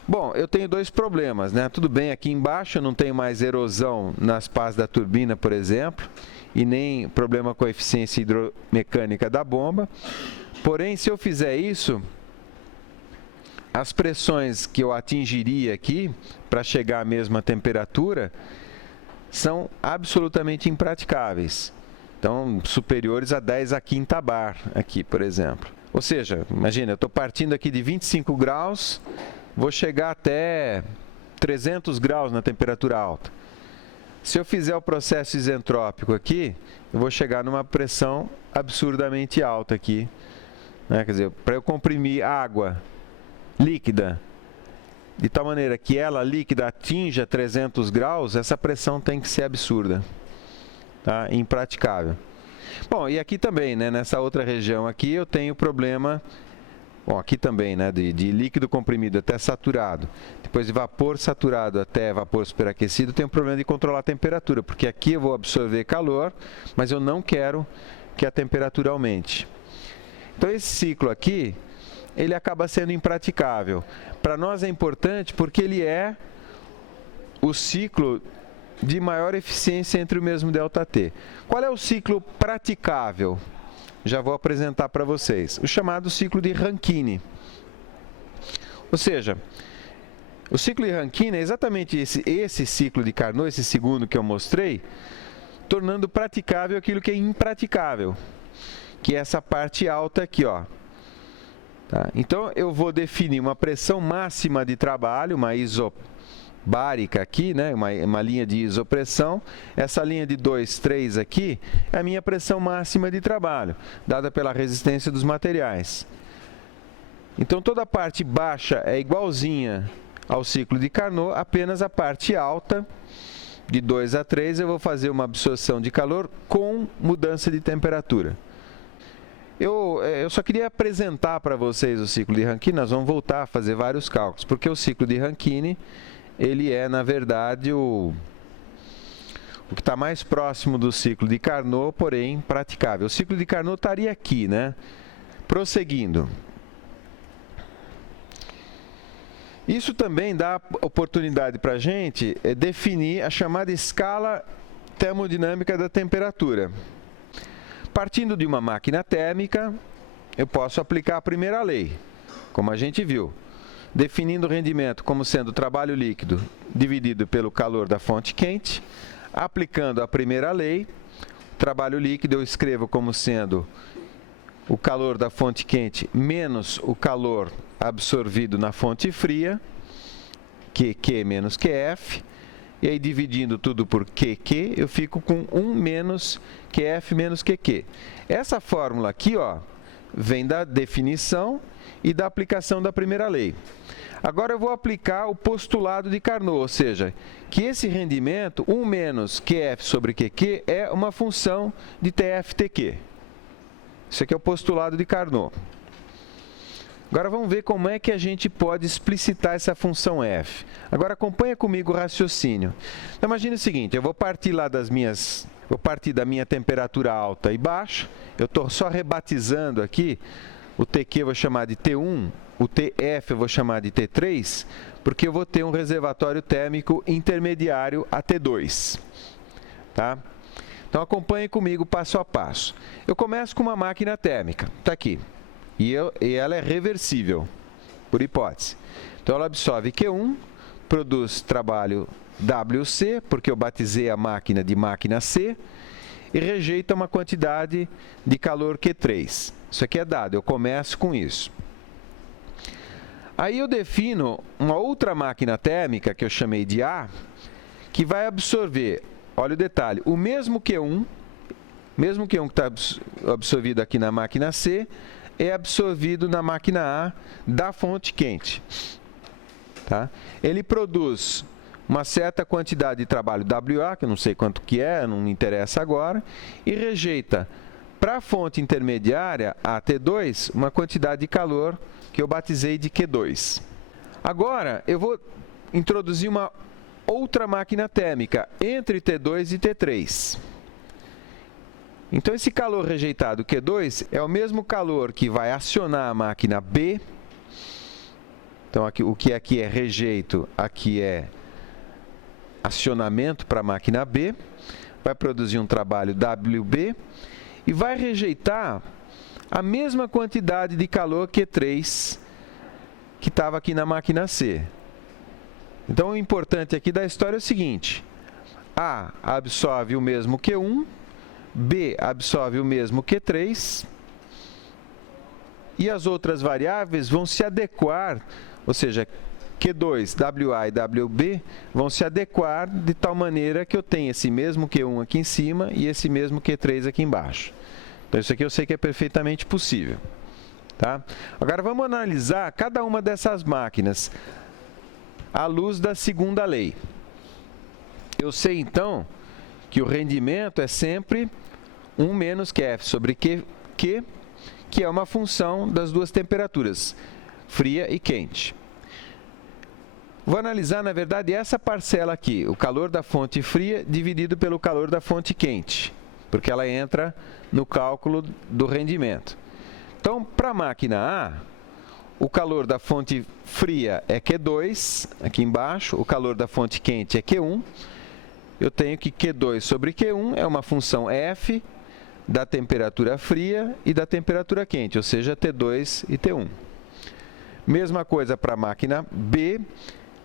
Bom, eu tenho dois problemas, né? Tudo bem, aqui embaixo eu não tenho mais erosão nas pás da turbina, por exemplo, e nem problema com a eficiência hidromecânica da bomba. Porém, se eu fizer isso, as pressões que eu atingiria aqui para chegar à mesma temperatura são absolutamente impraticáveis. Então, superiores a 10 a quinta bar aqui, por exemplo. Ou seja, imagina, eu estou partindo aqui de 25 graus, vou chegar até 300 graus na temperatura alta. Se eu fizer o processo isentrópico aqui, eu vou chegar numa pressão absurdamente alta aqui, né? Quer dizer, para eu comprimir água líquida, de tal maneira que ela líquida atinja 300 graus, essa pressão tem que ser absurda, tá? Impraticável. Bom, e aqui também, né? Nessa outra região aqui, eu tenho problema... Bom, aqui também, né, de líquido comprimido até saturado, depois de vapor saturado até vapor superaquecido, tem um problema de controlar a temperatura, porque aqui eu vou absorver calor, mas eu não quero que a temperatura aumente. Então, esse ciclo aqui, ele acaba sendo impraticável. Para nós é importante porque ele é o ciclo de maior eficiência entre o mesmo ΔT. Qual é o ciclo praticável? Já vou apresentar para vocês. O chamado ciclo de Rankine. Ou seja, o ciclo de Rankine é exatamente esse ciclo de Carnot, esse segundo que eu mostrei, tornando praticável aquilo que é impraticável, que é essa parte alta aqui, ó. Tá? Então, eu vou definir uma pressão máxima de trabalho, uma isobárica aqui, né? uma linha de isopressão. Essa linha de 2, 3 aqui é a minha pressão máxima de trabalho, dada pela resistência dos materiais. Então, toda a parte baixa é igualzinha ao ciclo de Carnot, apenas a parte alta, de 2 a 3, eu vou fazer uma absorção de calor com mudança de temperatura. Eu só queria apresentar para vocês o ciclo de Rankine. Nós vamos voltar a fazer vários cálculos, porque o ciclo de Rankine, ele é, na verdade, o que está mais próximo do ciclo de Carnot, porém praticável. O ciclo de Carnot estaria aqui, né? Prosseguindo. Isso também dá oportunidade para a gente definir a chamada escala termodinâmica da temperatura. Partindo de uma máquina térmica, eu posso aplicar a primeira lei, como a gente viu. definindo o rendimento como sendo o trabalho líquido dividido pelo calor da fonte quente, aplicando a primeira lei, o trabalho líquido eu escrevo como sendo o calor da fonte quente menos o calor absorvido na fonte fria, QQ menos QF, e aí dividindo tudo por QQ, eu fico com 1 menos QF menos QQ. Essa fórmula aqui, ó, vem da definição e da aplicação da primeira lei. Agora eu vou aplicar o postulado de Carnot, ou seja, que esse rendimento, 1 menos QF sobre QQ, é uma função de TF/TQ. Isso aqui é o postulado de Carnot. Agora vamos ver como é que a gente pode explicitar essa função f. Agora acompanha comigo o raciocínio. Então, imagine o seguinte, eu vou partir lá vou partir da minha temperatura alta e baixa, eu estou só rebatizando aqui, o TQ eu vou chamar de T1, o TF eu vou chamar de T3, porque eu vou ter um reservatório térmico intermediário a T2. Tá? Então acompanhe comigo passo a passo. Eu começo com uma máquina térmica, está aqui. E ela é reversível, por hipótese. Então, ela absorve Q1, produz trabalho WC, porque eu batizei a máquina de máquina C, e rejeita uma quantidade de calor Q3. Isso aqui é dado, eu começo com isso. Aí eu defino uma outra máquina térmica, que eu chamei de A, que vai absorver, olha o detalhe, o mesmo Q1 que está absorvido aqui na máquina C, é absorvido na máquina A da fonte quente. Tá? Ele produz uma certa quantidade de trabalho WA, que eu não sei quanto que é, não me interessa agora, e rejeita para a fonte intermediária, a T2, uma quantidade de calor que eu batizei de Q2. Agora, eu vou introduzir uma outra máquina térmica entre T2 e T3. Então, esse calor rejeitado Q2 é o mesmo calor que vai acionar a máquina B. Então, aqui, o que aqui é rejeito, aqui é acionamento para a máquina B. Vai produzir um trabalho WB e vai rejeitar a mesma quantidade de calor Q3 que estava aqui na máquina C. Então, o importante aqui da história é o seguinte. A absorve o mesmo Q1. B absorve o mesmo Q3 e as outras variáveis vão se adequar, ou seja, Q2, WA e WB vão se adequar de tal maneira que eu tenha esse mesmo Q1 aqui em cima e esse mesmo Q3 aqui embaixo. Então, isso aqui eu sei que é perfeitamente possível. Tá? Agora, vamos analisar cada uma dessas máquinas à luz da segunda lei. Eu sei, então, que o rendimento é sempre 1 menos QF sobre Q, que é uma função das duas temperaturas, fria e quente. Vou analisar, na verdade, essa parcela aqui, o calor da fonte fria dividido pelo calor da fonte quente, porque ela entra no cálculo do rendimento. Então, para a máquina A, o calor da fonte fria é Q2, aqui embaixo, o calor da fonte quente é Q1. Eu tenho que Q2 sobre Q1 é uma função f da temperatura fria e da temperatura quente, ou seja, T2 e T1. Mesma coisa para a máquina B,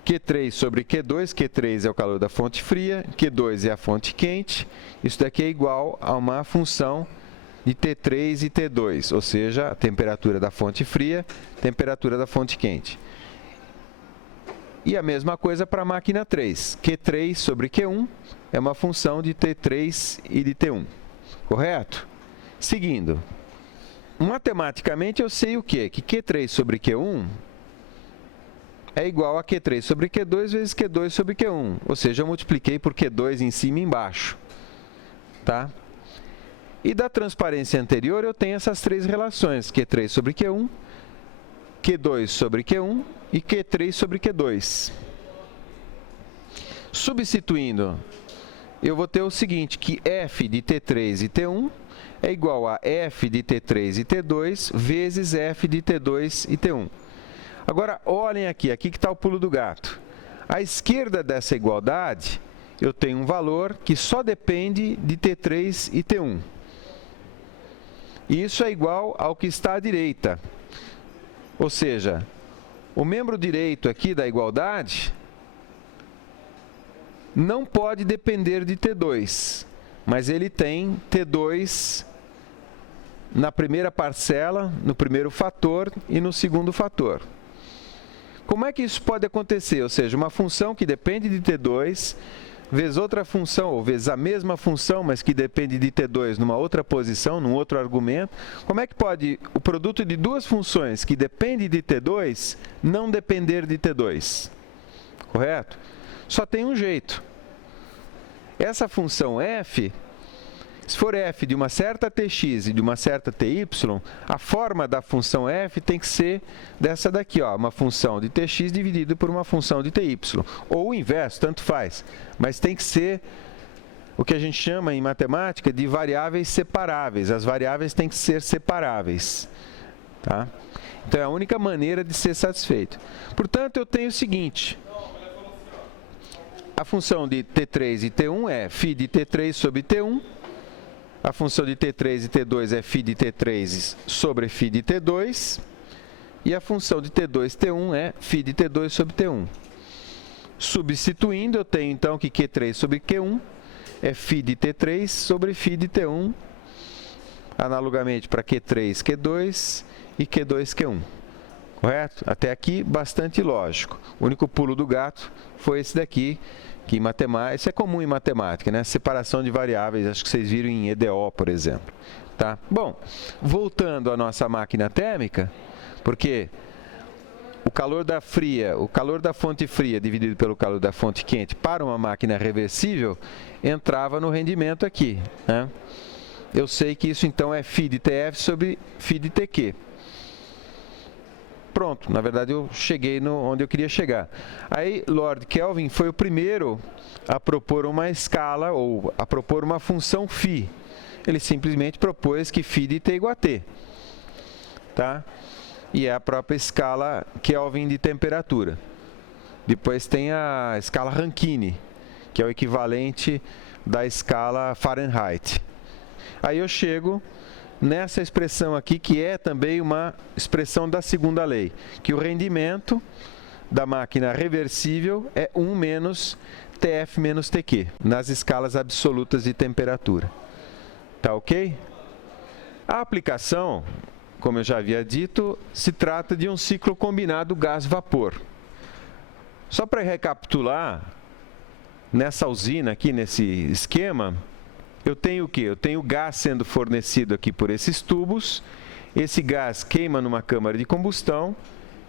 Q3 sobre Q2, Q3 é o calor da fonte fria, Q2 é a fonte quente, isso daqui é igual a uma função de T3 e T2, ou seja, a temperatura da fonte fria, temperatura da fonte quente. E a mesma coisa para a máquina 3. Q3 sobre Q1 é uma função de T3 e de T1. Correto? Seguindo. Matematicamente, eu sei o quê? Que Q3 sobre Q1 é igual a Q3 sobre Q2 vezes Q2 sobre Q1. Ou seja, eu multipliquei por Q2 em cima e embaixo. Tá? E da transparência anterior, eu tenho essas três relações. Q3 sobre Q1, Q2 sobre Q1 e Q3 sobre Q2. Substituindo, eu vou ter o seguinte, que F de T3 e T1 é igual a F de T3 e T2 vezes F de T2 e T1. Agora, olhem aqui que está o pulo do gato. À esquerda dessa igualdade, eu tenho um valor que só depende de T3 e T1. E isso é igual ao que está à direita. Ou seja, O membro direito aqui da igualdade não pode depender de T2, mas ele tem T2 na primeira parcela, no primeiro fator e no segundo fator. Como é que isso pode acontecer? Ou seja, uma função que depende de T2, vezes outra função, ou vezes a mesma função, mas que depende de T2 numa outra posição, num outro argumento. Como é que pode o produto de duas funções que dependem de T2 não depender de T2? Correto? Só tem um jeito. Essa função f, se for f de uma certa tx e de uma certa ty, a forma da função f tem que ser dessa daqui, ó, uma função de tx dividido por uma função de ty. Ou o inverso, tanto faz. Mas tem que ser o que a gente chama em matemática de variáveis separáveis. As variáveis têm que ser separáveis. Tá? Então, é a única maneira de ser satisfeito. Portanto, eu tenho o seguinte. A função de T3 e T1 é φ de T3 sobre T1. A função de T3 e T2 é φ de T3 sobre φ de T2. E a função de T2 e T1 é φ de T2 sobre T1. Substituindo, eu tenho então que Q3 sobre Q1 é φ de T3 sobre φ de T1. Analogamente para Q3, Q2 e Q2, Q1. Correto? Até aqui, bastante lógico. O único pulo do gato foi esse daqui, que em matemática, isso é comum em matemática, né? Separação de variáveis, acho que vocês viram em EDO, por exemplo. Tá? Bom, voltando à nossa máquina térmica, porque o calor da fonte fria dividido pelo calor da fonte quente para uma máquina reversível entrava no rendimento aqui, né? Eu sei que isso então é φ de TF sobre φ de TQ. Pronto, na verdade eu cheguei onde eu queria chegar. Aí Lord Kelvin foi o primeiro a propor uma escala, ou a propor uma função φ. Ele simplesmente propôs que φ de T igual a T. Tá? E é a própria escala Kelvin de temperatura. Depois tem a escala Rankine, que é o equivalente da escala Fahrenheit. Aí eu chego nessa expressão aqui, que é também uma expressão da segunda lei, que o rendimento da máquina reversível é 1 menos TF menos TQ, nas escalas absolutas de temperatura. Tá ok? A aplicação, como eu já havia dito, se trata de um ciclo combinado gás-vapor. Só para recapitular, nessa usina aqui, nesse esquema, eu tenho o quê? Eu tenho gás sendo fornecido aqui por esses tubos, esse gás queima numa câmara de combustão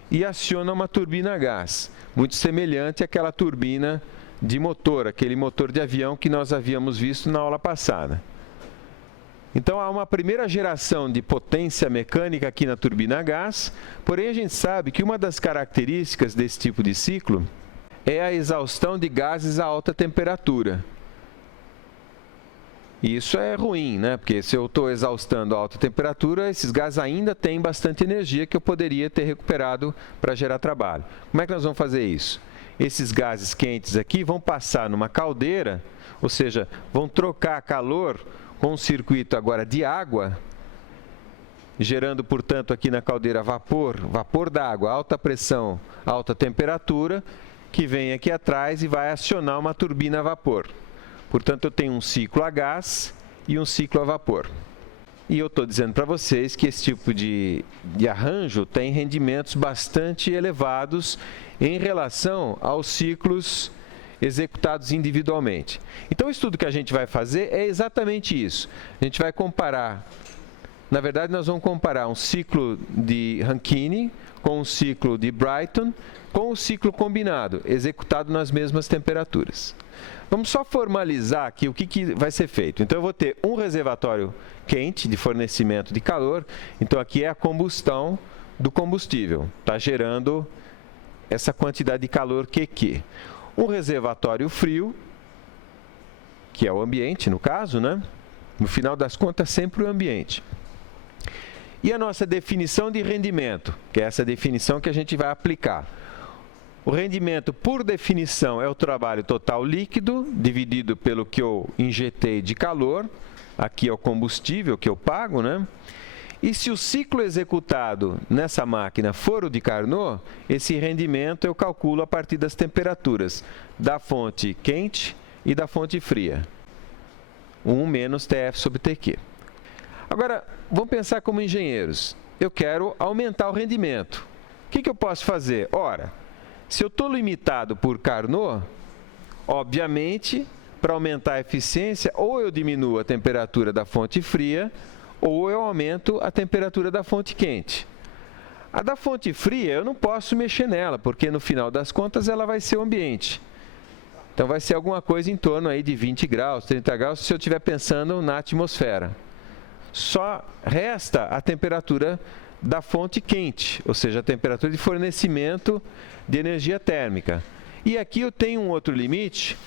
e aciona uma turbina a gás, muito semelhante àquela turbina de motor, aquele motor de avião que nós havíamos visto na aula passada. Então, há uma primeira geração de potência mecânica aqui na turbina a gás, porém a gente sabe que uma das características desse tipo de ciclo é a exaustão de gases a alta temperatura. E isso é ruim, né? Porque se eu estou exaustando a alta temperatura, esses gases ainda têm bastante energia que eu poderia ter recuperado para gerar trabalho. Como é que nós vamos fazer isso? Esses gases quentes aqui vão passar numa caldeira, ou seja, vão trocar calor com um circuito agora de água, gerando, portanto, aqui na caldeira vapor d'água, alta pressão, alta temperatura, que vem aqui atrás e vai acionar uma turbina a vapor. Portanto, eu tenho um ciclo a gás e um ciclo a vapor. E eu estou dizendo para vocês que esse tipo de arranjo tem rendimentos bastante elevados em relação aos ciclos executados individualmente. Então, o estudo que a gente vai fazer é exatamente isso. A gente vai comparar, na verdade, nós vamos comparar um ciclo de Rankine com um ciclo de Brayton com o ciclo combinado, executado nas mesmas temperaturas. Vamos só formalizar aqui o que vai ser feito. Então, eu vou ter um reservatório quente de fornecimento de calor. Então, aqui é a combustão do combustível. Está gerando essa quantidade de calor QQ. Um reservatório frio, que é o ambiente, no caso, né? No final das contas, sempre o ambiente. E a nossa definição de rendimento, que é essa definição que a gente vai aplicar. O rendimento, por definição, é o trabalho total líquido, dividido pelo que eu injetei de calor. Aqui é o combustível que eu pago, né? E se o ciclo executado nessa máquina for o de Carnot, esse rendimento eu calculo a partir das temperaturas da fonte quente e da fonte fria. 1 menos TF sobre TQ. Agora, vamos pensar como engenheiros. Eu quero aumentar o rendimento. O que eu posso fazer? Ora, se eu estou limitado por Carnot, obviamente, para aumentar a eficiência, ou eu diminuo a temperatura da fonte fria, ou eu aumento a temperatura da fonte quente. A da fonte fria, eu não posso mexer nela, porque no final das contas ela vai ser o ambiente. Então vai ser alguma coisa em torno aí de 20 graus, 30 graus, se eu estiver pensando na atmosfera. Só resta a temperatura da fonte quente, ou seja, a temperatura de fornecimento de energia térmica. E aqui eu tenho um outro limite,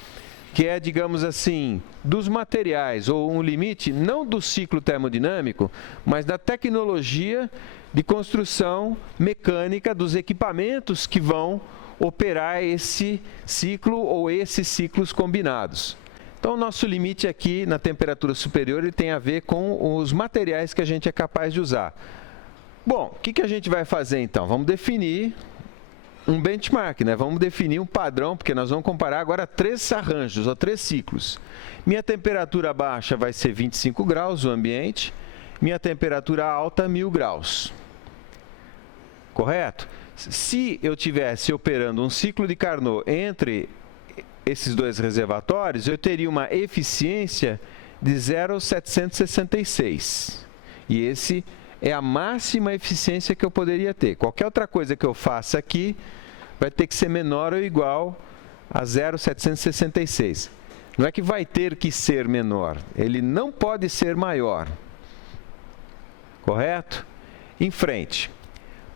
que é, digamos assim, dos materiais, ou um limite não do ciclo termodinâmico, mas da tecnologia de construção mecânica dos equipamentos que vão operar esse ciclo ou esses ciclos combinados. Então, o nosso limite aqui na temperatura superior ele tem a ver com os materiais que a gente é capaz de usar. Bom, o que a gente vai fazer então? Vamos definir um benchmark, né? Vamos definir um padrão, porque nós vamos comparar agora 3 arranjos, ou 3 ciclos. Minha temperatura baixa vai ser 25 graus, o ambiente. Minha temperatura alta, 1000 graus. Correto? Se eu estivesse operando um ciclo de Carnot entre esses 2 reservatórios, eu teria uma eficiência de 0,766. E esse é a máxima eficiência que eu poderia ter. Qualquer outra coisa que eu faça aqui vai ter que ser menor ou igual a 0,766. Não é que vai ter que ser menor, ele não pode ser maior. Correto? Em frente.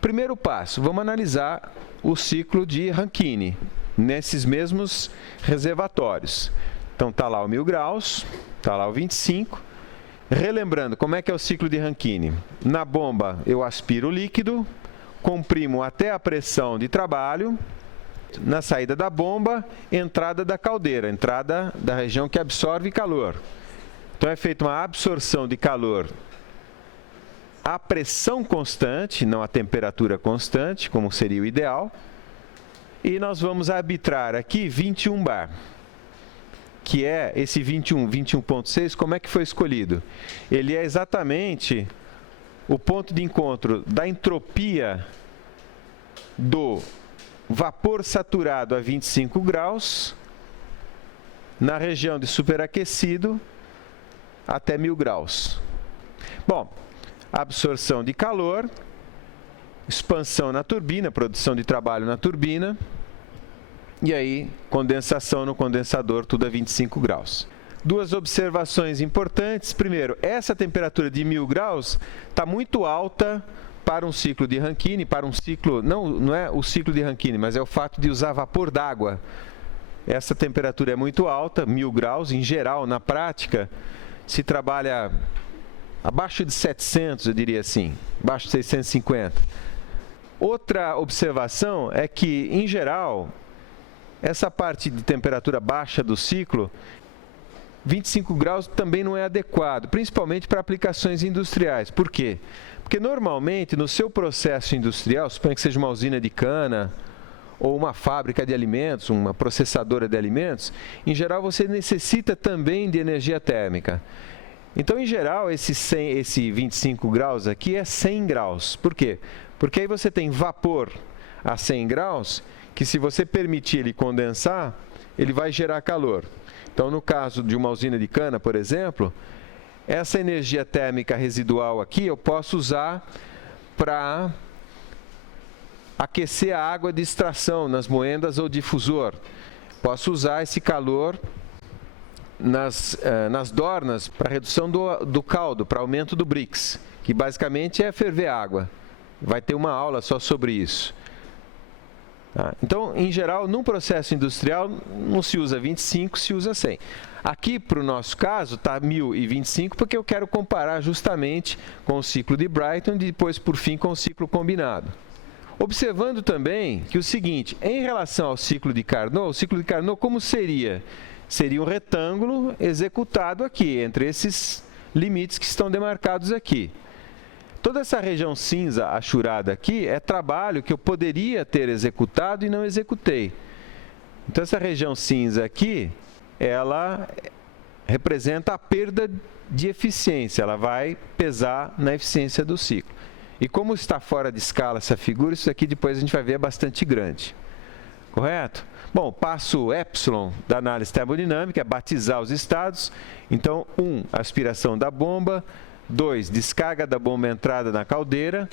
Primeiro passo, vamos analisar o ciclo de Rankine, nesses mesmos reservatórios. Então, está lá o 1000 graus, está lá o 25. Relembrando, como é que é o ciclo de Rankine? Na bomba, eu aspiro o líquido, comprimo até a pressão de trabalho. Na saída da bomba, entrada da caldeira, entrada da região que absorve calor. Então, é feita uma absorção de calor a pressão constante, não a temperatura constante, como seria o ideal. E nós vamos arbitrar aqui 21 bar, que é esse 21.6, como é que foi escolhido? Ele é exatamente o ponto de encontro da entropia do vapor saturado a 25 graus na região de superaquecido até 1000 graus. Bom, absorção de calor, expansão na turbina, produção de trabalho na turbina, e aí condensação no condensador, tudo a 25 graus. 2 observações importantes. Primeiro, essa temperatura de 1000 graus está muito alta para um ciclo de Rankine, para um ciclo, não é o ciclo de Rankine, mas é o fato de usar vapor d'água. Essa temperatura é muito alta, 1000 graus, em geral, na prática, se trabalha abaixo de 700, eu diria assim, abaixo de 650. Outra observação é que, em geral, essa parte de temperatura baixa do ciclo, 25 graus também não é adequado, principalmente para aplicações industriais. Por quê? Porque, normalmente, no seu processo industrial, suponha que seja uma usina de cana, ou uma fábrica de alimentos, uma processadora de alimentos, em geral, você necessita também de energia térmica. Então, em geral, esse 25 graus aqui é 100 graus. Por quê? Porque aí você tem vapor a 100 graus, que se você permitir ele condensar, ele vai gerar calor. Então, no caso de uma usina de cana, por exemplo, essa energia térmica residual aqui eu posso usar para aquecer a água de extração nas moendas ou difusor. Posso usar esse calor nas dornas para redução do caldo, para aumento do Brix, que basicamente é ferver água. Vai ter uma aula só sobre isso. Tá? Então, em geral, num processo industrial, não se usa 25, se usa 100. Aqui, para o nosso caso, está 1025, porque eu quero comparar justamente com o ciclo de Brayton e depois, por fim, com o ciclo combinado. Observando também que o seguinte, em relação ao ciclo de Carnot, o ciclo de Carnot como seria? Seria um retângulo executado aqui, entre esses limites que estão demarcados aqui. Toda essa região cinza achurada aqui é trabalho que eu poderia ter executado e não executei. Então, essa região cinza aqui, ela representa a perda de eficiência, ela vai pesar na eficiência do ciclo. E como está fora de escala essa figura, isso aqui depois a gente vai ver é bastante grande. Correto? Bom, passo epsilon da análise termodinâmica é batizar os estados. Então, 1, aspiração da bomba. 2, descarga da bomba entrada na caldeira.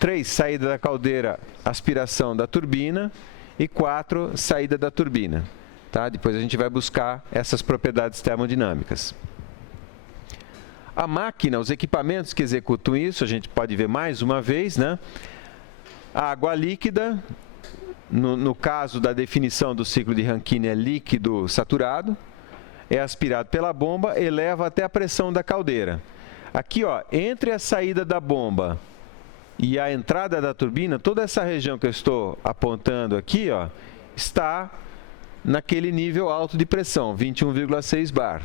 3, saída da caldeira, aspiração da turbina. E 4, saída da turbina. Tá? Depois a gente vai buscar essas propriedades termodinâmicas. A máquina, os equipamentos que executam isso, a gente pode ver mais uma vez, né? A água líquida, no caso da definição do ciclo de Rankine, é líquido saturado, é aspirado pela bomba, eleva até a pressão da caldeira. Aqui, ó, entre a saída da bomba e a entrada da turbina, toda essa região que eu estou apontando aqui, ó, está naquele nível alto de pressão, 21,6 bar.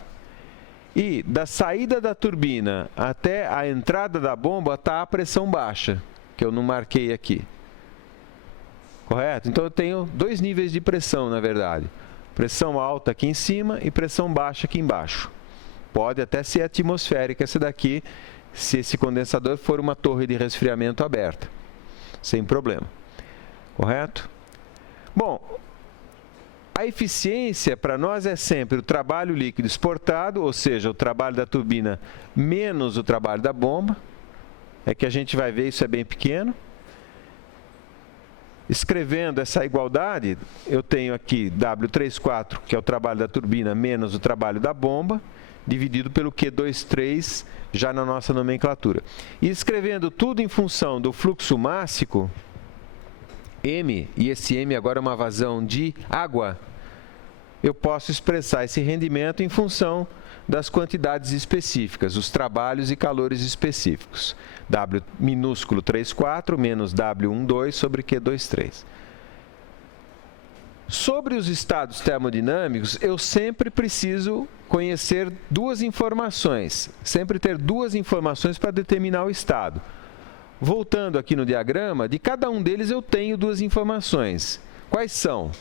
E da saída da turbina até a entrada da bomba está a pressão baixa, que eu não marquei aqui. Correto? Então, eu tenho 2 níveis de pressão, na verdade. Pressão alta aqui em cima e pressão baixa aqui embaixo. Pode até ser atmosférica essa daqui, se esse condensador for uma torre de resfriamento aberta. Sem problema. Correto? Bom, a eficiência para nós é sempre o trabalho líquido exportado, ou seja, o trabalho da turbina menos o trabalho da bomba. É que a gente vai ver, isso é bem pequeno. Escrevendo essa igualdade, eu tenho aqui W34, que é o trabalho da turbina, menos o trabalho da bomba, dividido pelo Q23, já na nossa nomenclatura. E escrevendo tudo em função do fluxo mássico, M, e esse M agora é uma vazão de água, eu posso expressar esse rendimento em função das quantidades específicas, os trabalhos e calores específicos. W minúsculo 34 menos W12 sobre Q23. Sobre os estados termodinâmicos, eu sempre preciso conhecer 2 informações, sempre ter 2 informações para determinar o estado. Voltando aqui no diagrama, de cada um deles eu tenho 2 informações. Quais são?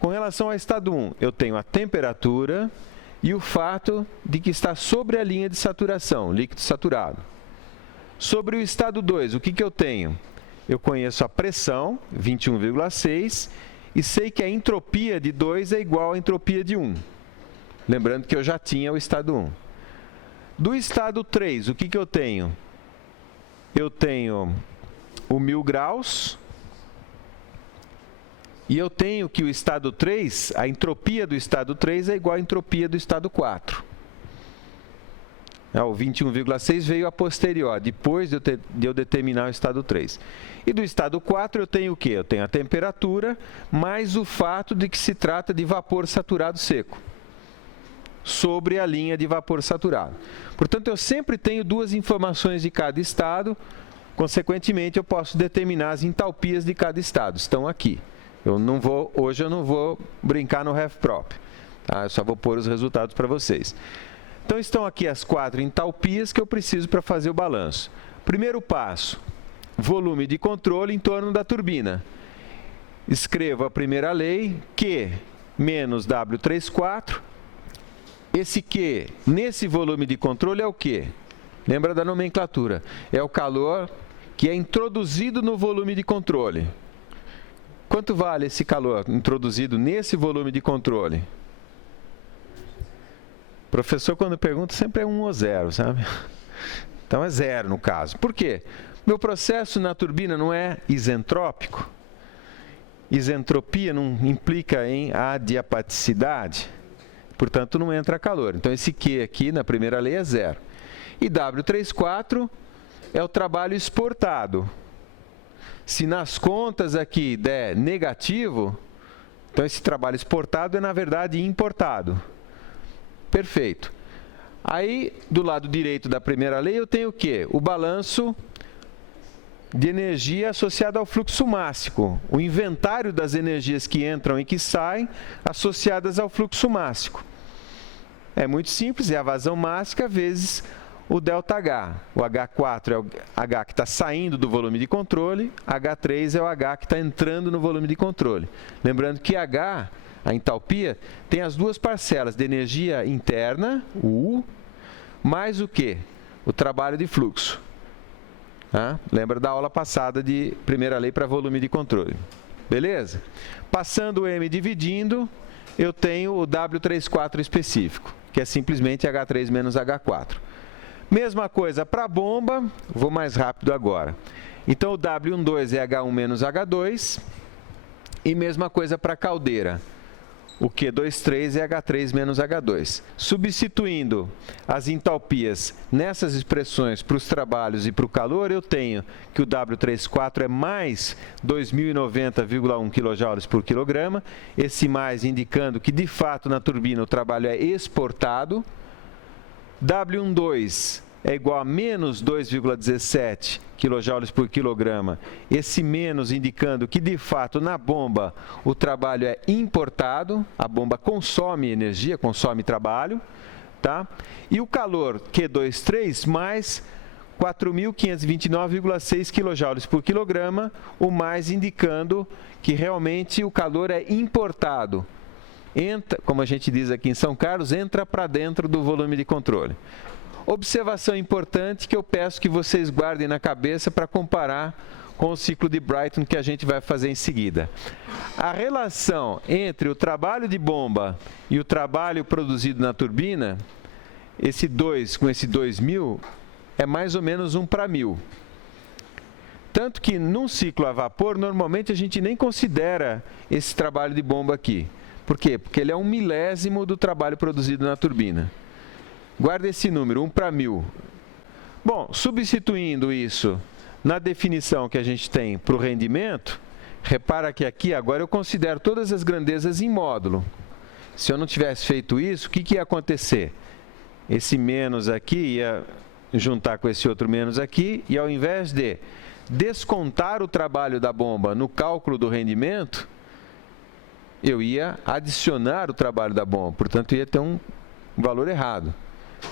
Com relação ao estado 1, eu tenho a temperatura e o fato de que está sobre a linha de saturação, líquido saturado. Sobre o estado 2, o que eu tenho? Eu conheço a pressão, 21,6, e sei que a entropia de 2 é igual à entropia de 1. Lembrando que eu já tinha o estado 1. Do estado 3, o que eu tenho? Eu tenho o 1000 graus, e eu tenho que o estado 3, a entropia do estado 3 é igual à entropia do estado 4. O 21,6 veio a posterior, depois de eu determinar o estado 3. E do estado 4 eu tenho o quê? Eu tenho a temperatura, mais o fato de que se trata de vapor saturado seco, sobre a linha de vapor saturado. Portanto, eu sempre tenho 2 informações de cada estado, consequentemente, eu posso determinar as entalpias de cada estado, estão aqui. Hoje eu não vou brincar no RefProp, tá? Eu só vou pôr os resultados para vocês. Então, estão aqui as 4 entalpias que eu preciso para fazer o balanço. Primeiro passo, volume de controle em torno da turbina. Escrevo a primeira lei, Q menos W34. Esse Q, nesse volume de controle, é o quê? Lembra da nomenclatura? É o calor que é introduzido no volume de controle. Quanto vale esse calor introduzido nesse volume de controle? O professor, quando pergunta, sempre é 1 ou 0, sabe? Então, é 0 no caso. Por quê? Meu processo na turbina não é isentrópico. Isentropia não implica em adiapaticidade. Portanto, não entra calor. Então, esse Q aqui, na primeira lei, é 0. E W34 é o trabalho exportado. Se nas contas aqui der negativo, então esse trabalho exportado é, na verdade, importado. Perfeito. Aí, do lado direito da primeira lei, eu tenho o quê? O balanço de energia associado ao fluxo mássico. O inventário das energias que entram e que saem associadas ao fluxo mássico. É muito simples, é a vazão mássica vezes o ΔH. O H4 é o H que está saindo do volume de controle, H3 é o H que está entrando no volume de controle. Lembrando que H, a entalpia, tem as duas parcelas de energia interna, o U, mais o quê? O trabalho de fluxo. Lembra da aula passada de primeira lei para volume de controle. Beleza? Passando o M dividindo, eu tenho o W34 específico, que é simplesmente H3 menos H4. Mesma coisa para a bomba, vou mais rápido agora. Então, o W12 é H1 menos H2, e mesma coisa para a caldeira. O Q23 é H3 menos H2. Substituindo as entalpias nessas expressões para os trabalhos e para o calor, eu tenho que o W34 é mais 2.090,1 kJ por quilograma, esse mais indicando que, de fato, na turbina o trabalho é exportado. W12 é igual a menos 2,17 kJ por quilograma, esse menos indicando que, de fato, na bomba o trabalho é importado, a bomba consome energia, consome trabalho, tá? E o calor Q23 mais 4.529,6 kJ por quilograma, o mais indicando que realmente o calor é importado. Entra, como a gente diz aqui em São Carlos, entra para dentro do volume de controle. Observação importante que eu peço que vocês guardem na cabeça para comparar com o ciclo de Brayton que a gente vai fazer em seguida. A relação entre o trabalho de bomba e o trabalho produzido na turbina, esse 2 com esse 2.000, é mais ou menos 1 para 1.000. Tanto que num ciclo a vapor, normalmente a gente nem considera esse trabalho de bomba aqui. Por quê? Porque ele é 1 milésimo do trabalho produzido na turbina. Guarda esse número, 1 para 1.000. Bom, substituindo isso na definição que a gente tem para o rendimento, repara que aqui agora eu considero todas as grandezas em módulo. Se eu não tivesse feito isso, o que ia acontecer? Esse menos aqui ia juntar com esse outro menos aqui, e ao invés de descontar o trabalho da bomba no cálculo do rendimento, eu ia adicionar o trabalho da bomba, portanto ia ter um valor errado.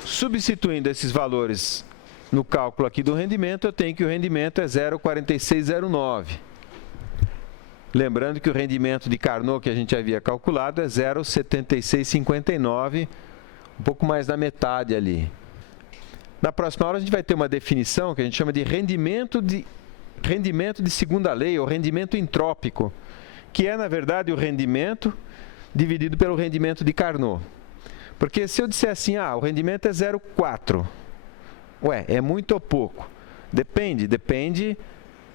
Substituindo esses valores no cálculo aqui do rendimento, eu tenho que o rendimento é 0,4609. Lembrando que o rendimento de Carnot que a gente havia calculado é 0,7659, um pouco mais da metade ali. Na próxima aula a gente vai ter uma definição que a gente chama de rendimento de segunda lei, ou rendimento entrópico, que é, na verdade, o rendimento dividido pelo rendimento de Carnot. Porque se eu disser assim, o rendimento é 0,4, é muito ou pouco? Depende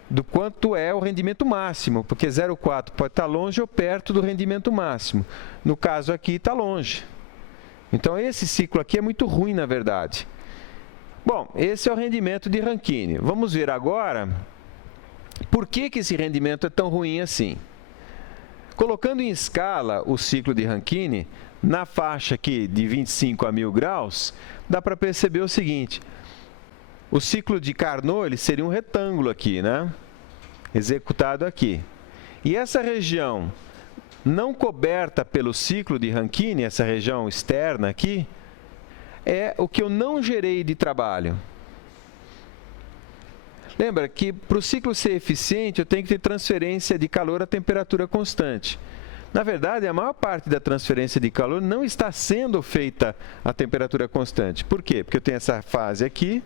do quanto é o rendimento máximo, porque 0,4 pode estar longe ou perto do rendimento máximo. No caso aqui, está longe. Então, esse ciclo aqui é muito ruim, na verdade. Bom, esse é o rendimento de Rankine. Vamos ver agora por que esse rendimento é tão ruim assim. Colocando em escala o ciclo de Rankine, na faixa aqui de 25 a 1.000 graus, dá para perceber o seguinte: o ciclo de Carnot ele seria um retângulo aqui, né? Executado aqui. E essa região não coberta pelo ciclo de Rankine, essa região externa aqui, é o que eu não gerei de trabalho. Lembra que para o ciclo ser eficiente, eu tenho que ter transferência de calor a temperatura constante. Na verdade, a maior parte da transferência de calor não está sendo feita a temperatura constante. Por quê? Porque eu tenho essa fase aqui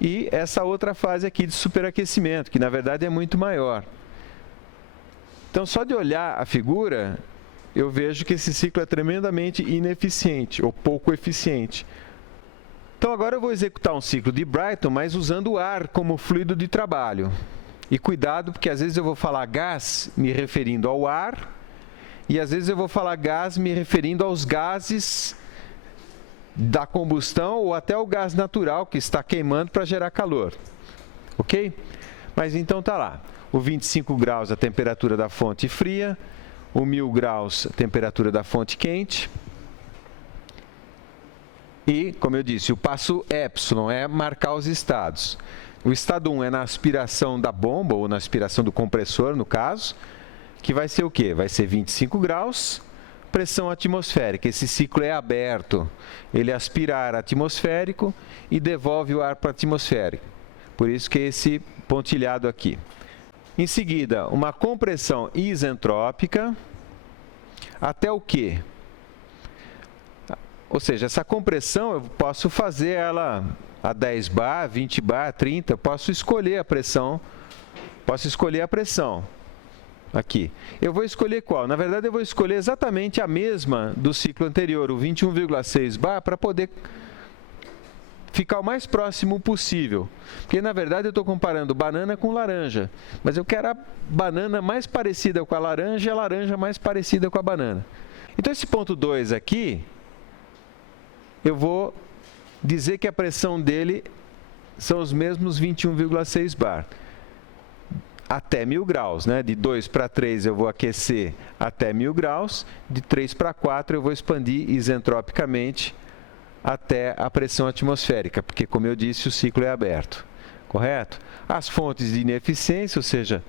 e essa outra fase aqui de superaquecimento, que na verdade é muito maior. Então, só de olhar a figura, eu vejo que esse ciclo é tremendamente ineficiente ou pouco eficiente. Então, agora eu vou executar um ciclo de Brayton, mas usando o ar como fluido de trabalho. E cuidado, porque às vezes eu vou falar gás me referindo ao ar, e às vezes eu vou falar gás me referindo aos gases da combustão ou até o gás natural que está queimando para gerar calor. Ok? Mas então tá lá. O 25 graus a temperatura da fonte fria, o 1.000 graus a temperatura da fonte quente. E, como eu disse, o passo epsilon é marcar os estados. O estado 1 é na aspiração da bomba, ou na aspiração do compressor, no caso, que vai ser o quê? Vai ser 25 graus pressão atmosférica. Esse ciclo é aberto. Ele aspira ar atmosférico e devolve o ar para a atmosfera. Por isso que é esse pontilhado aqui. Em seguida, uma compressão isentrópica até o quê? Ou seja, essa compressão eu posso fazer ela a 10 bar, 20 bar, 30, posso escolher a pressão. Aqui. Eu vou escolher qual? Na verdade, eu vou escolher exatamente a mesma do ciclo anterior, o 21,6 bar, para poder ficar o mais próximo possível. Porque, na verdade, eu estou comparando banana com laranja. Mas eu quero a banana mais parecida com a laranja e a laranja mais parecida com a banana. Então, esse ponto 2 aqui, eu vou dizer que a pressão dele são os mesmos 21,6 bar. Até 1000 graus, né? De 2 para 3 eu vou aquecer até 1000 graus, de 3 para 4 eu vou expandir isentropicamente até a pressão atmosférica, porque, como eu disse, o ciclo é aberto, correto? As fontes de ineficiência, ou seja,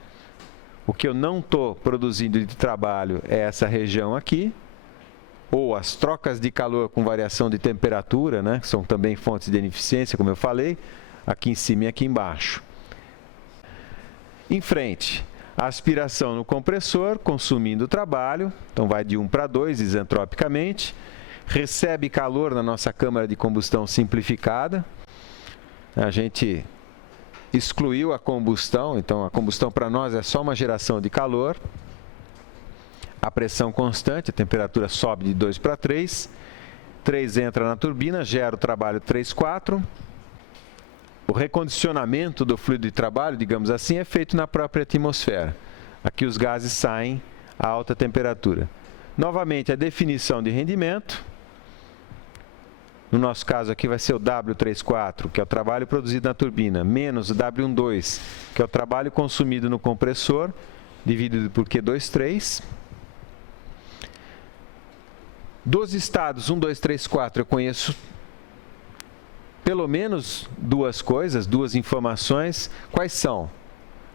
o que eu não estou produzindo de trabalho é essa região aqui, ou as trocas de calor com variação de temperatura, né? Que são também fontes de ineficiência, como eu falei, aqui em cima e aqui embaixo. Em frente, a aspiração no compressor, consumindo trabalho, então vai de 1 para 2 isentropicamente, recebe calor na nossa câmara de combustão simplificada, a gente excluiu a combustão, então a combustão para nós é só uma geração de calor, a pressão constante, a temperatura sobe de 2 para 3, 3 entra na turbina, gera o trabalho 3, 4, o recondicionamento do fluido de trabalho, digamos assim, é feito na própria atmosfera. Aqui os gases saem a alta temperatura. Novamente, a definição de rendimento. No nosso caso aqui vai ser o W34, que é o trabalho produzido na turbina, menos o W12, que é o trabalho consumido no compressor, dividido por Q23. Dos estados 1, 2, 3, 4, eu conheço pelo menos duas coisas, duas informações. Quais são?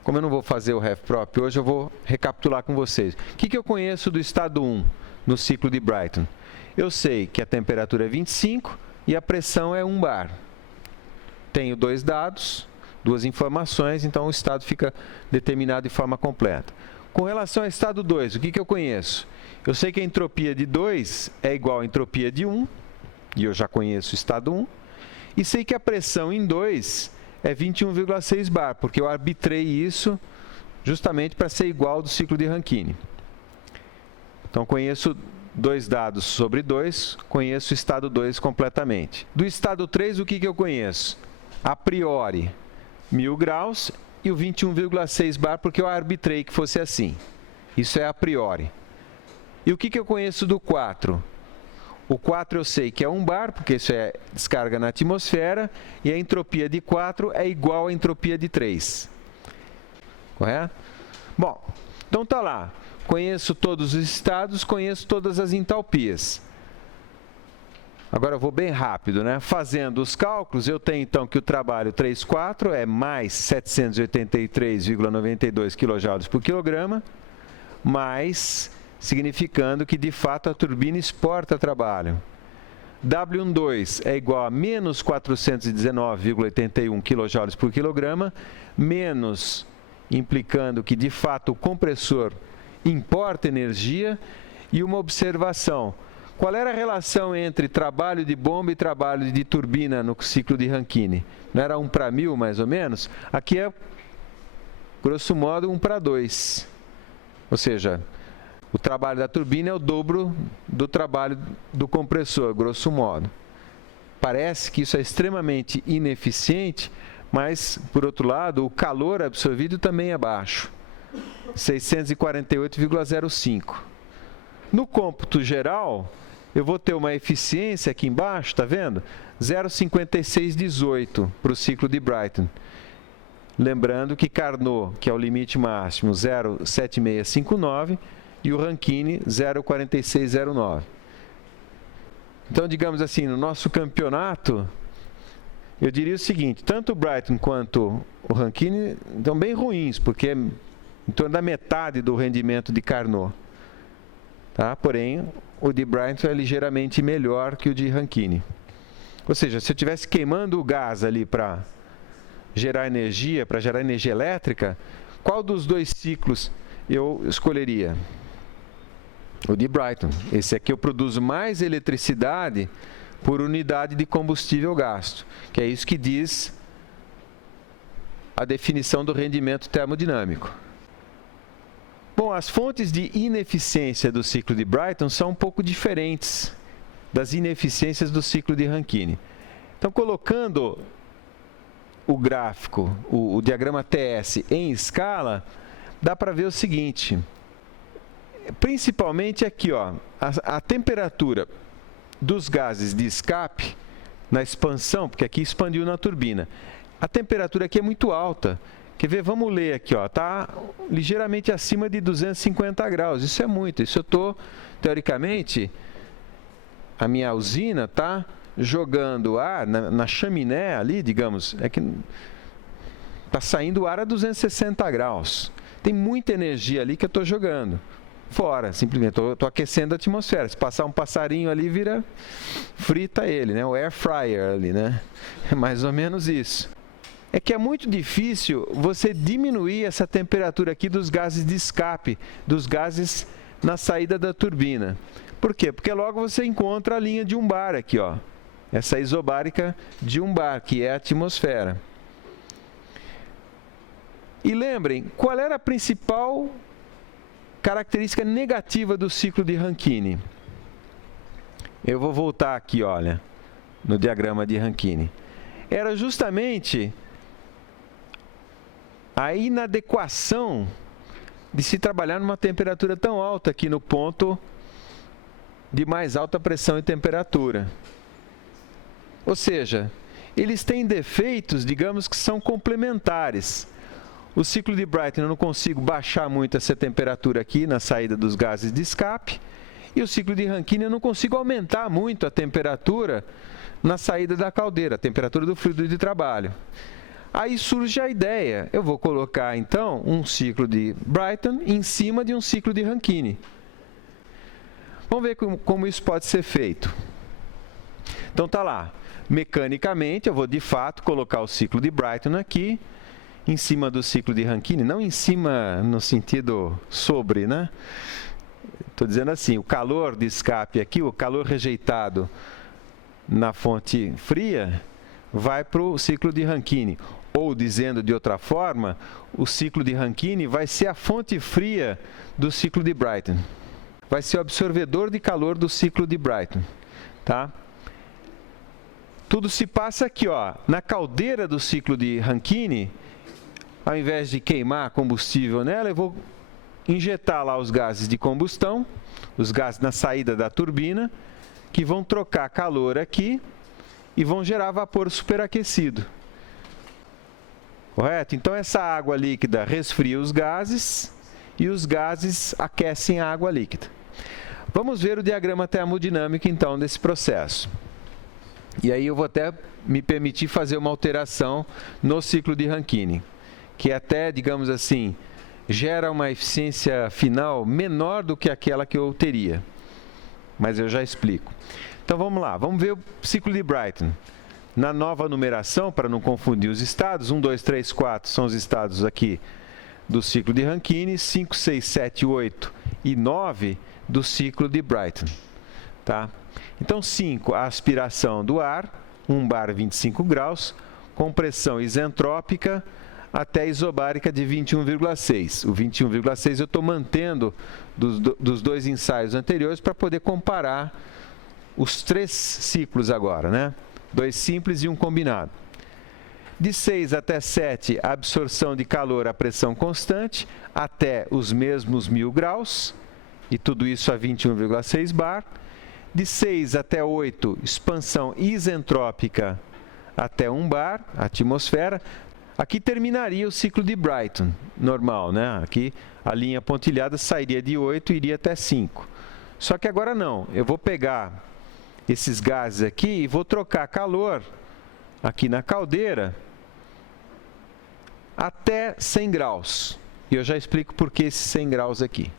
Como eu não vou fazer o RefProp hoje, eu vou recapitular com vocês. O que eu conheço do estado 1 no ciclo de Brayton? Eu sei que a temperatura é 25 e a pressão é 1 bar. Tenho dois dados, duas informações, então o estado fica determinado de forma completa. Com relação ao estado 2, o que eu conheço? Eu sei que a entropia de 2 é igual à entropia de 1, e eu já conheço o estado 1. E sei que a pressão em 2 é 21,6 bar, porque eu arbitrei isso justamente para ser igual ao do ciclo de Rankine. Então, conheço dois dados sobre 2, conheço o estado 2 completamente. Do estado 3, o que eu conheço? A priori, 1000 graus e o 21,6 bar, porque eu arbitrei que fosse assim. Isso é a priori. E o que eu conheço do 4? O 4 eu sei que é 1 bar, porque isso é descarga na atmosfera, e a entropia de 4 é igual à entropia de 3. Correto? Bom, então tá lá. Conheço todos os estados, conheço todas as entalpias. Agora eu vou bem rápido, né? Fazendo os cálculos, eu tenho então que o trabalho 3,4 é mais 783,92 kJ por quilograma, mais, significando que de fato a turbina exporta trabalho. W12 é igual a menos 419,81 kJ por quilograma, menos, implicando que de fato o compressor importa energia. E uma observação: qual era a relação entre trabalho de bomba e trabalho de turbina no ciclo de Rankine? Não era 1 para 1000 mais ou menos? Aqui é, grosso modo, 1 para 2. Ou seja, o trabalho da turbina é o dobro do trabalho do compressor, grosso modo. Parece que isso é extremamente ineficiente, mas, por outro lado, o calor absorvido também é baixo, 648,05. No cômputo geral, eu vou ter uma eficiência aqui embaixo, está vendo? 0,5618 para o ciclo de Brayton. Lembrando que Carnot, que é o limite máximo, 0,7659, e o Rankine, 0,4609. Então, digamos assim, no nosso campeonato, eu diria o seguinte: tanto o Brayton quanto o Rankine estão bem ruins, porque é em torno da metade do rendimento de Carnot. tá? Porém, o de Brayton é ligeiramente melhor que o de Rankine. Ou seja, se eu estivesse queimando o gás ali para gerar energia elétrica, qual dos dois ciclos eu escolheria? O de Brayton. Esse aqui eu produzo mais eletricidade por unidade de combustível gasto, que é isso que diz a definição do rendimento termodinâmico. Bom, as fontes de ineficiência do ciclo de Brayton são um pouco diferentes das ineficiências do ciclo de Rankine. Então, colocando o gráfico, o diagrama TS em escala, dá para ver o seguinte, principalmente aqui, ó, a temperatura dos gases de escape na expansão, porque aqui expandiu na turbina, a temperatura aqui é muito alta. Quer ver? Vamos ler aqui, ó, tá ligeiramente acima de 250 graus, isso é muito, isso eu estou, teoricamente, a minha usina está jogando ar na chaminé ali, digamos, é que está saindo ar a 260 graus. Tem muita energia ali que eu estou jogando fora, simplesmente. Estou aquecendo a atmosfera. Se passar um passarinho ali, frita ele, né? O air fryer ali, né? É mais ou menos isso. É que é muito difícil você diminuir essa temperatura aqui dos gases de escape, dos gases na saída da turbina. Por quê? Porque logo você encontra a linha de um bar aqui, ó. Essa isobárica de um bar, que é a atmosfera. E lembrem, qual era a principal característica negativa do ciclo de Rankine? Eu vou voltar aqui, olha, no diagrama de Rankine. Era justamente a inadequação de se trabalhar numa temperatura tão alta aqui no ponto de mais alta pressão e temperatura. Ou seja, eles têm defeitos, digamos, que são complementares. O ciclo de Brayton eu não consigo baixar muito essa temperatura aqui na saída dos gases de escape, e o ciclo de Rankine eu não consigo aumentar muito a temperatura na saída da caldeira, a temperatura do fluido de trabalho. Aí surge a ideia, eu vou colocar então um ciclo de Brayton em cima de um ciclo de Rankine. Vamos ver como isso pode ser feito. Então tá lá, mecanicamente eu vou de fato colocar o ciclo de Brayton aqui, em cima do ciclo de Rankine, não em cima no sentido sobre, né? Estou dizendo assim, o calor de escape aqui, o calor rejeitado na fonte fria, vai para o ciclo de Rankine. Ou, dizendo de outra forma, o ciclo de Rankine vai ser a fonte fria do ciclo de Brayton. Vai ser o absorvedor de calor do ciclo de Brayton, tá? Tudo se passa aqui, ó, na caldeira do ciclo de Rankine. Ao invés de queimar combustível nela, eu vou injetar lá os gases de combustão, os gases na saída da turbina, que vão trocar calor aqui e vão gerar vapor superaquecido. Correto? Então, essa água líquida resfria os gases e os gases aquecem a água líquida. Vamos ver o diagrama termodinâmico, então, desse processo. E aí eu vou até me permitir fazer uma alteração no ciclo de Rankine, que até, digamos assim, gera uma eficiência final menor do que aquela que eu teria. Mas eu já explico. Então, vamos lá. Vamos ver o ciclo de Brayton. Na nova numeração, para não confundir os estados, 1, 2, 3, 4 são os estados aqui do ciclo de Rankine, 5, 6, 7, 8 e 9 do ciclo de Brayton. Tá? Então, 5, a aspiração do ar, 1 bar 25 graus, compressão isentrópica até isobárica de 21,6. O 21,6 eu estou mantendo dos dois ensaios anteriores para poder comparar os 3 ciclos agora, né? 2 simples e 1 combinado. De 6 até 7, a absorção de calor a pressão constante até os mesmos 1000 graus, e tudo isso a 21,6 bar. De 6 até 8, expansão isentrópica até 1 bar, atmosfera. Aqui terminaria o ciclo de Brayton, normal, né? Aqui a linha pontilhada sairia de 8 e iria até 5. Só que agora não, eu vou pegar esses gases aqui e vou trocar calor aqui na caldeira até 100 graus. E eu já explico por que esses 100 graus aqui.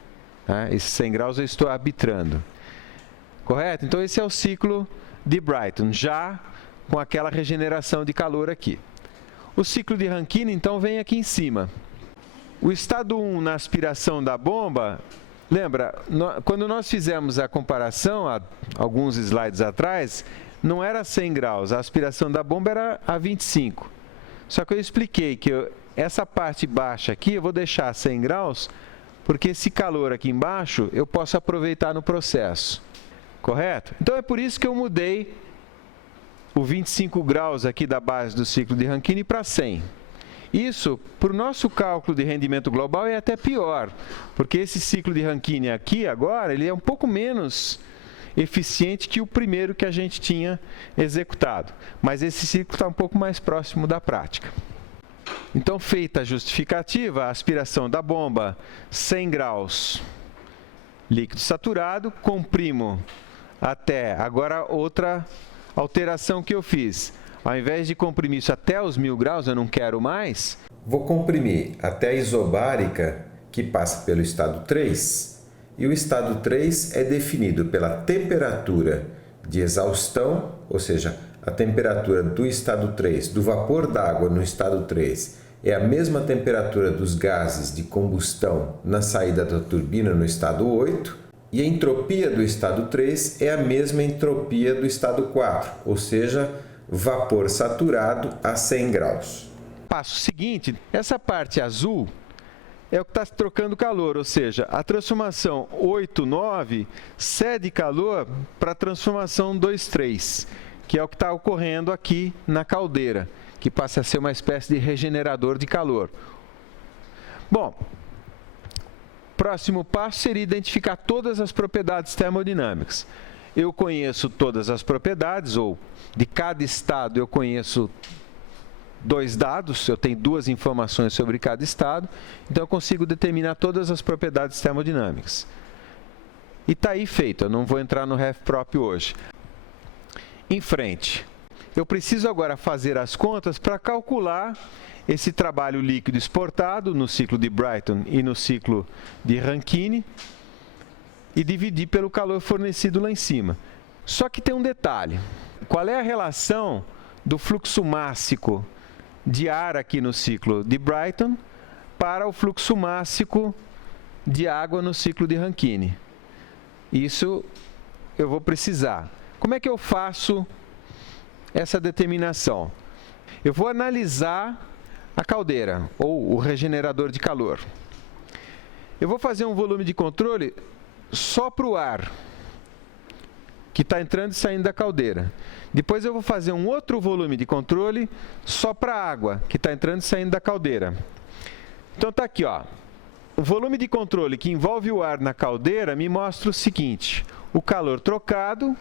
Tá? Esses 100 graus eu estou arbitrando. Correto? Então, esse é o ciclo de Brayton, já com aquela regeneração de calor aqui. O ciclo de Rankine, então, vem aqui em cima. O estado 1 na aspiração da bomba, lembra, quando nós fizemos a comparação, há alguns slides atrás, não era 100 graus, a aspiração da bomba era a 25. Só que eu expliquei que essa parte baixa aqui eu vou deixar a 100 graus, porque esse calor aqui embaixo eu posso aproveitar no processo. Correto? Então é por isso que eu mudei o 25 graus aqui da base do ciclo de Rankine para 100. Isso, para o nosso cálculo de rendimento global, é até pior, porque esse ciclo de Rankine aqui agora, ele é um pouco menos eficiente que o primeiro que a gente tinha executado. Mas esse ciclo está um pouco mais próximo da prática. Então, feita a justificativa, a aspiração da bomba, 100 graus, líquido saturado, comprimo até, agora outra alteração que eu fiz, ao invés de comprimir isso até os 1000 graus, eu não quero mais, vou comprimir até a isobárica, que passa pelo estado 3, e o estado 3 é definido pela temperatura de exaustão, ou seja, a temperatura do estado 3, do vapor d'água no estado 3, é a mesma temperatura dos gases de combustão na saída da turbina no estado 8, e a entropia do estado 3 é a mesma entropia do estado 4, ou seja, vapor saturado a 100 graus. Passo seguinte, essa parte azul é o que está trocando calor, ou seja, a transformação 8,9 cede calor para a transformação 2,3, que é o que está ocorrendo aqui na caldeira, que passa a ser uma espécie de regenerador de calor. Bom, próximo passo seria identificar todas as propriedades termodinâmicas. Eu conheço todas as propriedades, ou de cada estado eu conheço 2 dados, eu tenho 2 informações sobre cada estado, então eu consigo determinar todas as propriedades termodinâmicas. E está aí feito, eu não vou entrar no RefProp hoje. Em frente, eu preciso agora fazer as contas para calcular esse trabalho líquido exportado no ciclo de Brayton e no ciclo de Rankine e dividir pelo calor fornecido lá em cima. Só que tem um detalhe. Qual é a relação do fluxo mássico de ar aqui no ciclo de Brayton para o fluxo mássico de água no ciclo de Rankine? Isso eu vou precisar. Como é que eu faço essa determinação? Eu vou analisar a caldeira, ou o regenerador de calor. Eu vou fazer um volume de controle só para o ar, que está entrando e saindo da caldeira. Depois eu vou fazer um outro volume de controle só para a água, que está entrando e saindo da caldeira. Então está aqui, ó. O volume de controle que envolve o ar na caldeira me mostra o seguinte: o calor trocado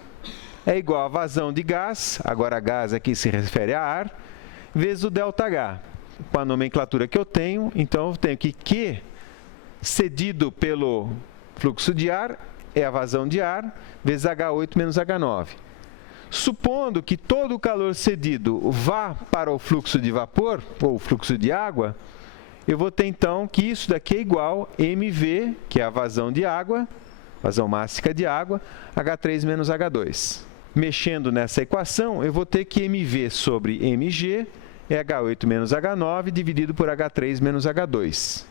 é igual a vazão de gás, agora gás aqui se refere a ar, vezes o ΔH. Com a nomenclatura que eu tenho, então eu tenho que Q cedido pelo fluxo de ar é a vazão de ar, vezes H8 menos H9. Supondo que todo o calor cedido vá para o fluxo de vapor, ou fluxo de água, eu vou ter então que isso daqui é igual a MV, que é a vazão de água, vazão mássica de água, H3 menos H2. Mexendo nessa equação, eu vou ter que MV sobre MG é H8 menos H9 dividido por H3 menos H2.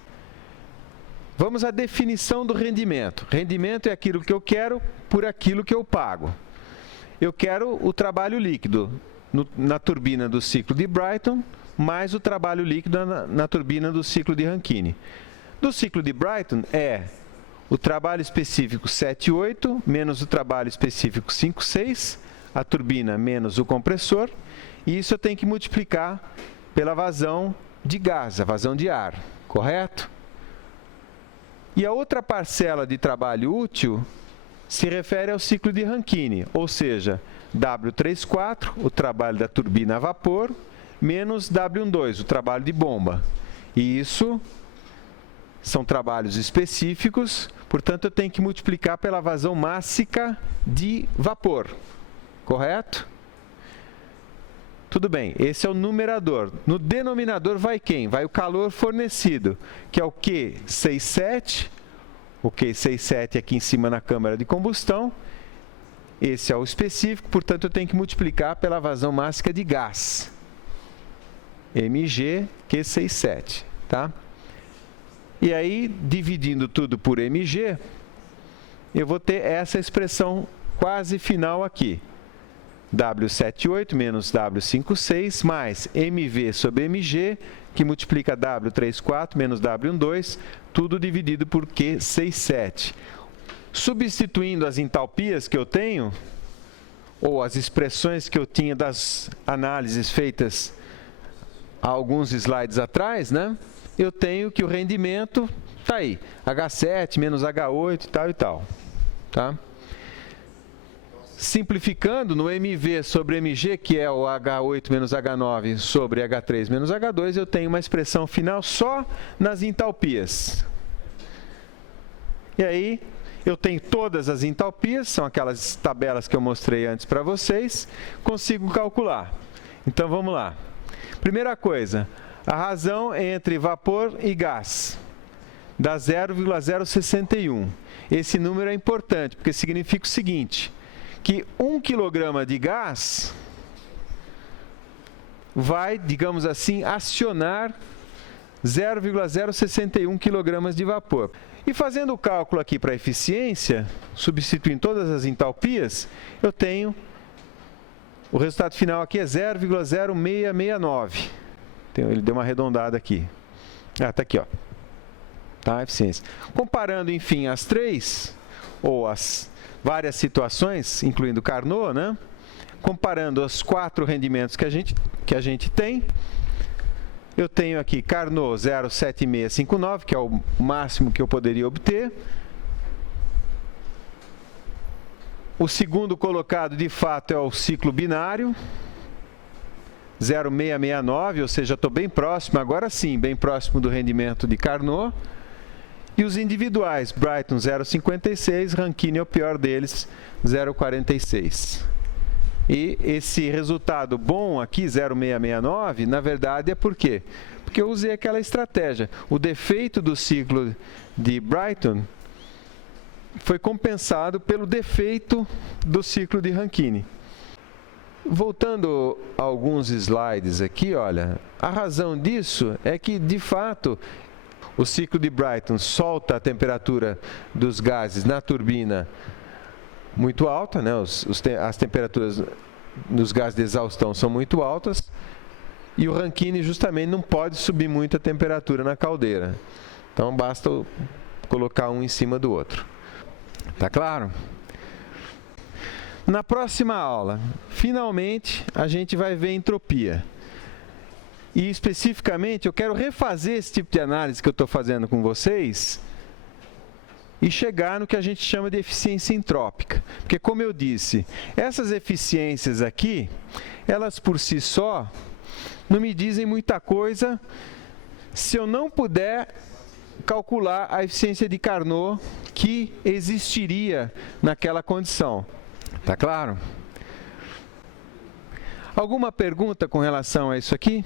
Vamos à definição do rendimento. Rendimento é aquilo que eu quero por aquilo que eu pago. Eu quero o trabalho líquido na turbina do ciclo de Brayton, mais o trabalho líquido na turbina do ciclo de Rankine. Do ciclo de Brayton é o trabalho específico 7,8 menos o trabalho específico 5,6, a turbina menos o compressor, e isso eu tenho que multiplicar pela vazão de gás, a vazão de ar, correto? E a outra parcela de trabalho útil se refere ao ciclo de Rankine, ou seja, W34, o trabalho da turbina a vapor, menos W12, o trabalho de bomba. E isso são trabalhos específicos, portanto, eu tenho que multiplicar pela vazão mássica de vapor, correto? Tudo bem, esse é o numerador. No denominador vai quem? Vai o calor fornecido, que é o Q67, o Q67 aqui em cima na câmara de combustão. Esse é o específico, portanto, eu tenho que multiplicar pela vazão máxima de gás. mg Q67, tá? E aí, dividindo tudo por mg, eu vou ter essa expressão quase final aqui. W78 menos W56 mais mv sobre mg, que multiplica W34 menos W12, tudo dividido por Q67. Substituindo as entalpias que eu tenho, ou as expressões que eu tinha das análises feitas há alguns slides atrás, né? Eu tenho que o rendimento está aí, H7 menos H8 e tal e tal. Tá? Simplificando, no mv sobre mg, que é o H8 menos H9 sobre H3 menos H2, eu tenho uma expressão final só nas entalpias. E aí, eu tenho todas as entalpias, são aquelas tabelas que eu mostrei antes para vocês, consigo calcular. Então, vamos lá. Primeira coisa, a razão entre vapor e gás dá 0,061. Esse número é importante, porque significa o seguinte, que 1 kg de gás vai, digamos assim, acionar 0,061 kg de vapor. E fazendo o cálculo aqui para eficiência, substituindo todas as entalpias, eu tenho, o resultado final aqui é 0,0669. Ele deu uma arredondada aqui. Está aqui, ó. Tá, a eficiência. Comparando, enfim, as três, ou as várias situações, incluindo Carnot, né? Comparando os 4 rendimentos que a gente tem, eu tenho aqui Carnot 0,7659, que é o máximo que eu poderia obter. O segundo colocado, de fato, é o ciclo binário, 0,669, ou seja, estou bem próximo, agora sim, bem próximo do rendimento de Carnot. E os individuais, Brayton 0,56, Rankine é o pior deles, 0,46. E esse resultado bom aqui, 0,669, na verdade é por quê? Porque eu usei aquela estratégia. O defeito do ciclo de Brayton foi compensado pelo defeito do ciclo de Rankine. Voltando a alguns slides aqui, olha, a razão disso é que, de fato, o ciclo de Brayton solta a temperatura dos gases na turbina muito alta, né? As temperaturas dos gases de exaustão são muito altas, e o Rankine justamente não pode subir muito a temperatura na caldeira. Então, basta colocar um em cima do outro. Tá claro? Na próxima aula, finalmente, a gente vai ver entropia. E, especificamente, eu quero refazer esse tipo de análise que eu estou fazendo com vocês e chegar no que a gente chama de eficiência entrópica. Porque, como eu disse, essas eficiências aqui, elas por si só, não me dizem muita coisa se eu não puder calcular a eficiência de Carnot que existiria naquela condição. Tá claro? Alguma pergunta com relação a isso aqui?